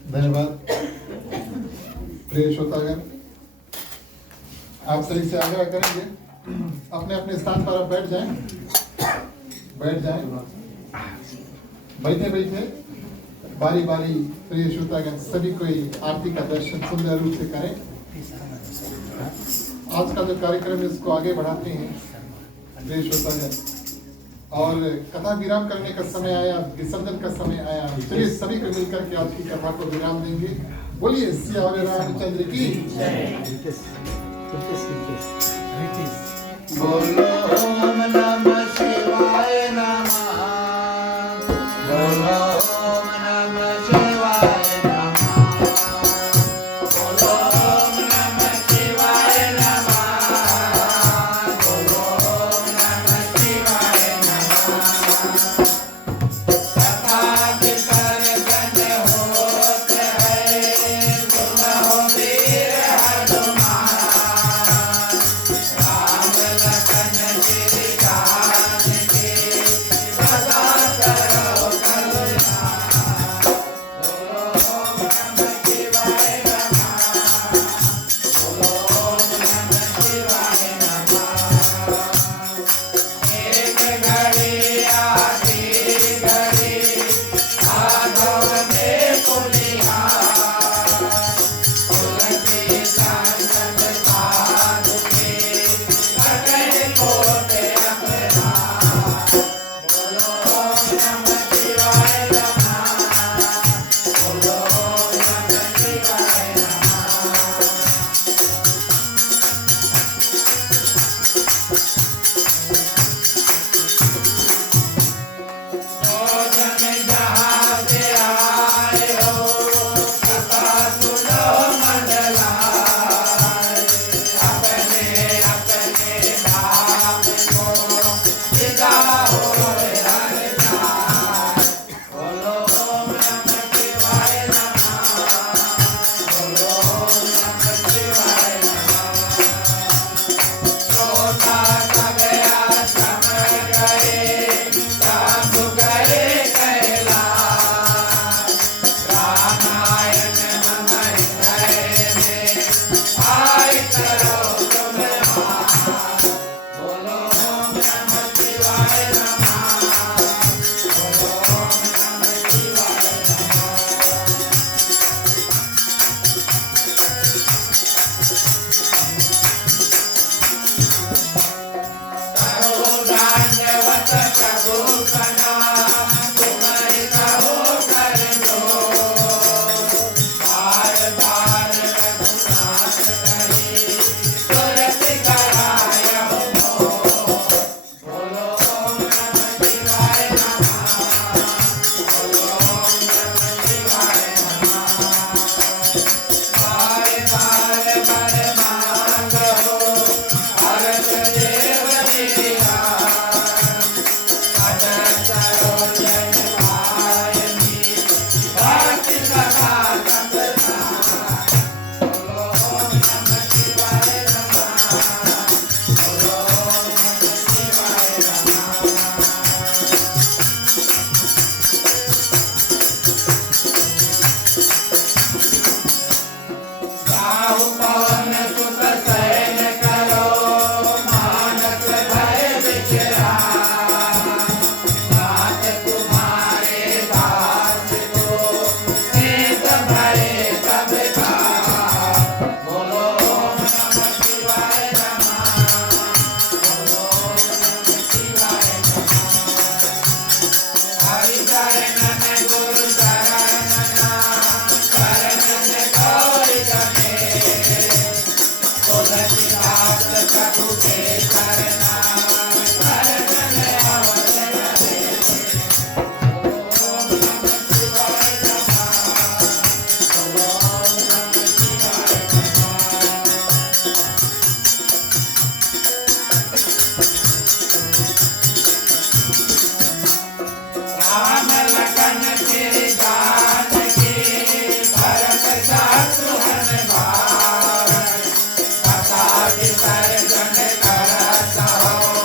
धन्यवाद। प्रिय श्रोतागण, आप सही से आग्रह करेंगे अपने अपने स्थान पर आप बैठ जाएं। बैठे बारी बारी प्रिय श्रोतागण सभी कोई आरती का दर्शन सुंदर रूप से करें। आज का जो कार्यक्रम है उसको आगे बढ़ाते हैं प्रिय श्रोतागण, और कथा विराम करने का समय आया, विसर्जन का समय आया। चलिए सभी को मिलकर के आज की कथा को विराम देंगे। बोलिए सियावर रामचंद्र की बोलो ओम नमः शिवाय नमः। बोलो ओम नमः शिवाय नमः। बोलो ओम नमः शिवाय नमः। बोलो ओम नमः शिवाय नमः। सखा के कर गण होत है, तुम हो वीर हनुमान। पवन सुत शयन करो मानस भय विश्राम नाथ तुम्हारे दास को नीत भरे सब का बोलो ओम नमः शिवाय नमः बोलो ओम नमः शिवाय नमः हरि चरणन गुरु चरणन शरणन गौरी गणेश तुलसीदास प्रभु के शरणा शरणन अवध गणेश ओम नमः शिवाय नमः बोलो ओम नमः शिवाय नमः राम लखन श्री जानकी भरत शत्रुघ्न भाई कथा विसर्जन करत हो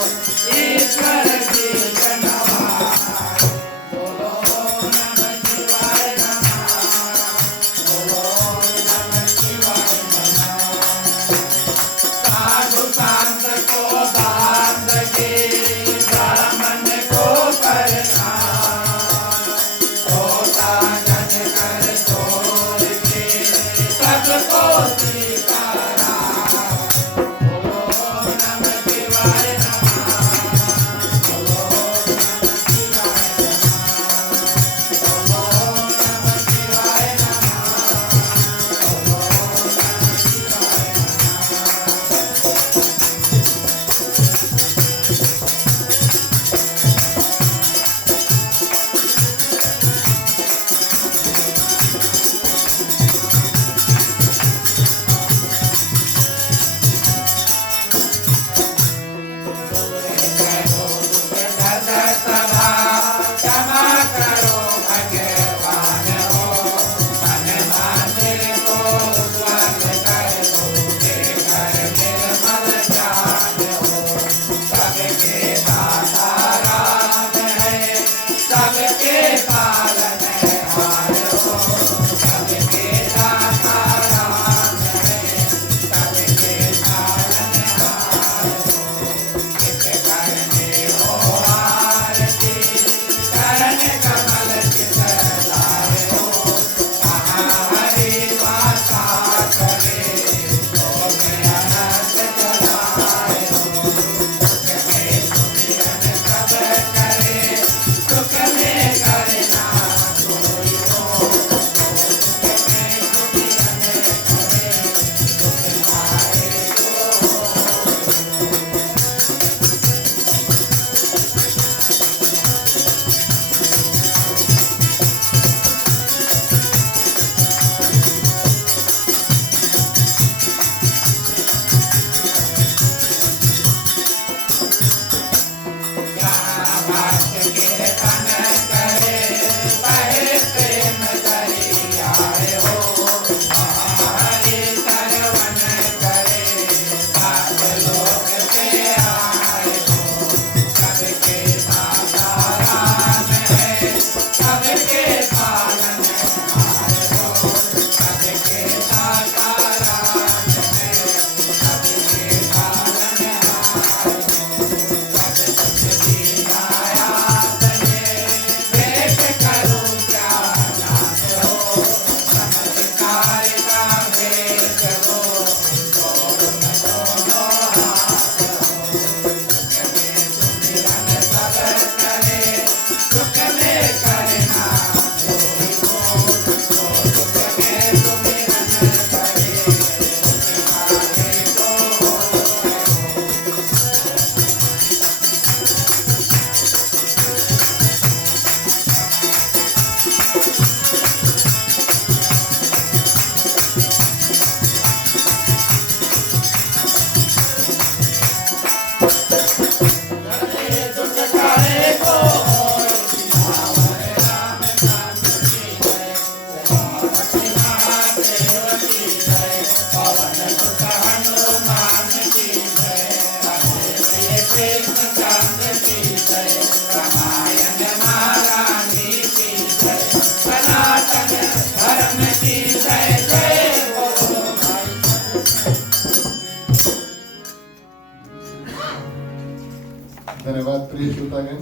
धन्यवाद प्रिय श्रोतागण।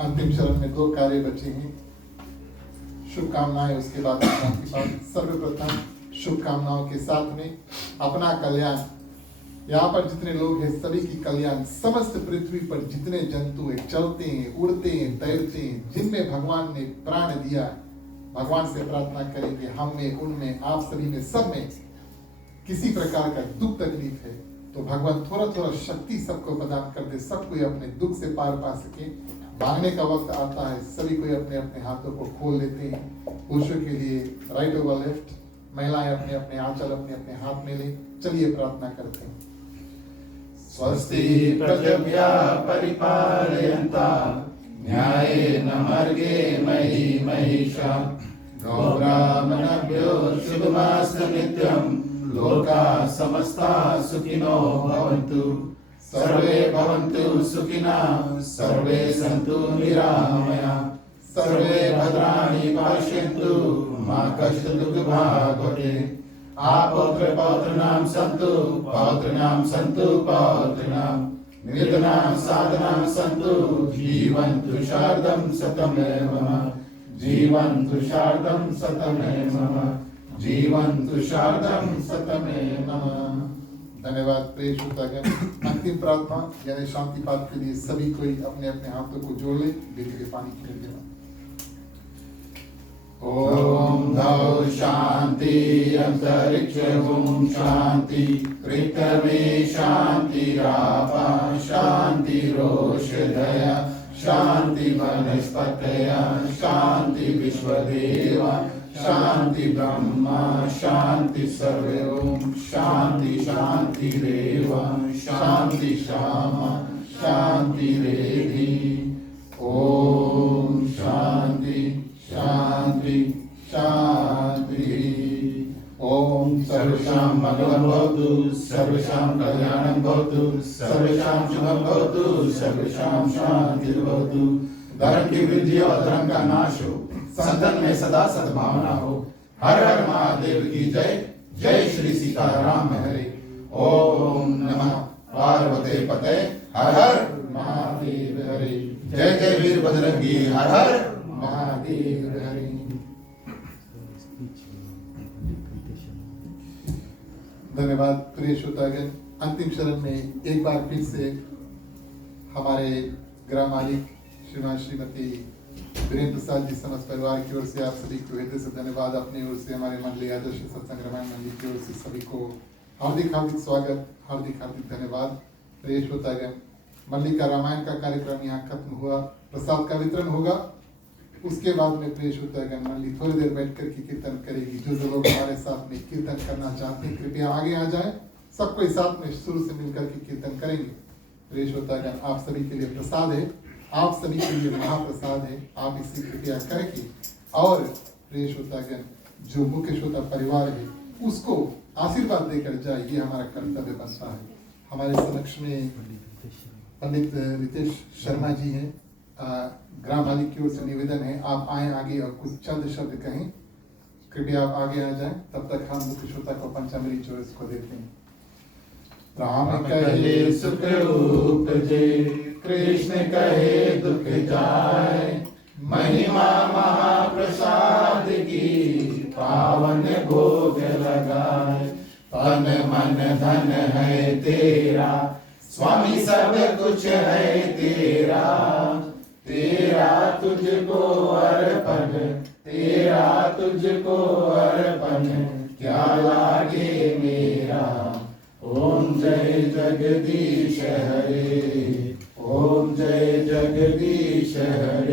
अंतिम चरण में 2 कार्य बचे हैं। शुभकामनाएं, उसके बाद शांति पाठ। सर्वप्रथम शुभकामनाओं के साथ में अपना कल्याण, यहाँ पर जितने लोग हैं सभी की कल्याण, समस्त पृथ्वी पर जितने जंतु हैं, चलते हैं, उड़ते हैं, तैरते हैं, जिनमें भगवान ने प्राण दिया, भगवान से प्रार्थना करेंगे हम में, उनमें, आप सभी में, सब में किसी प्रकार का दुख तकलीफ है तो भगवान थोड़ा थोड़ा शक्ति सबको प्रदान कर दे, सब कोई अपने दुख से पार पा सके। मांगने का वक्त आता है, सभी कोई अपने अपने हाथों को खोल लेते हैं। पुरुषों के लिए राइट ओवर लेफ्ट, महिलाएं अपने अपने आंचल अपने अपने हाथ में ले। चलिए प्रार्थना करते हैं। स्वस्ति प्रजभ्यः परिपालयन्तां न्यायेन मार्गेण मही महिषा गौब्राह्मणेभ्यो शुभमस्तु नित्यं। लोकाः समस्ताः सुखिनो भवन्तु, सर्वे भवन्तु सुखिनः, सर्वे सन्तु निरामयाः, सर्वे भद्राणि पश्यन्तु, मा कश्चित् दुःखभाग् भवेत्। पौत्र पौत्रणां सन्तु, पौत्रणां सन्तु पौत्रणां, निर्धनां साधनां सन्तु, जीवन्तु शार्दं शतमेव मम, जीवन्तु शार्दं शतमेव मम, जीवन्तु शार्दं शतमेव मम। धन्यवाद प्रिय श्रोतागण। अंतिम प्रार्थना यानी शांति पाठ के लिए सभी कोई अपने अपने हाथों को जोड़ ले। बेटे के पानी के लिए ओम धौ शांति अंतरिक्ष ओम शांति, पृथ्वी शांति, आपा शांति, रोषधया शांति, वनस्पतयः शांति, विश्वदेवा शांति, ब्रह्मा शांति, सर्वे ओम शांति शांति रेव शांति, श्यामा शांति रेधि। ओम शांति शांति शांति। ओम सर्वेषां मंगलं भवतु, सर्वेषां कल्याणं भवतु, सर्वेषां शुभं भवतु, सर्वेषां शान्तिर्भवतु। धर्म की वृद्धि और धर्म का नाश हो, संतन में सदा सद्भावना हो। हर हर महादेव की जय। जय श्री सीताराम हरे। ओम नमः पार्वते पते, हर हर महादेव हरे। जय जय वीर बजरंगी, हर हर महादेव हरे। धन्यवाद प्रिय श्रोतागण। अंतिम चरण में एक बार फिर से हमारे ग्राम मालिक श्रीमान श्रीमती वीरेंद्र प्रसाद जी समस्त परिवार की ओर से आप सभी को हृदय से धन्यवाद। अपनी ओर से हमारे मंडली आदर्श सत्संग रामायण मंडली की ओर से सभी को हार्दिक हार्दिक स्वागत, हार्दिक हार्दिक धन्यवाद। प्रिय श्रोतागण, मंडली का रामायण का कार्यक्रम यहाँ खत्म हुआ, प्रसाद का वितरण होगा। उसके बाद में प्रिय श्रोतागण मंडली थोड़ी देर बैठ कर के कीर्तन करेगी। जो लोग हमारे साथ में कीर्तन करना चाहते हैं कृपया आगे आ जाए, सबको साथ में शुरू से मिलकर के कीर्तन करेंगे। प्रिय श्रोतागण, आप सभी के लिए प्रसाद है, आप सभी के लिए महाप्रसाद है, आप इसे कृपया करके। और प्रिय श्रोतागण, जो मुख्य श्रोता परिवार है उसको आशीर्वाद देकर जाए, ये हमारा कर्तव्य बनता है। हमारे समक्ष में पंडित रितेश शर्मा जी हैं। ग्राम मालिक की ओर से निवेदन है आप आए आगे और कुछ चंद शब्द कहें। कृपया आप आगे आ जाएं, तब तक हम मुख्य श्रोता को पंचामृत चौरस को देते हैं। राम कहे सुख उपजे, कृष्ण कहे दुख जाए, महिमा महाप्रसाद की पावन भोग लगाए। तन मन धन है तेरा, स्वामी सब कुछ है तेरा, तेरा तुझको अर्पण, तेरा तुझको अर्पण, क्या लागे मेरा। ओम जय जगदीश हरे, ओम जय जगदीश हरे।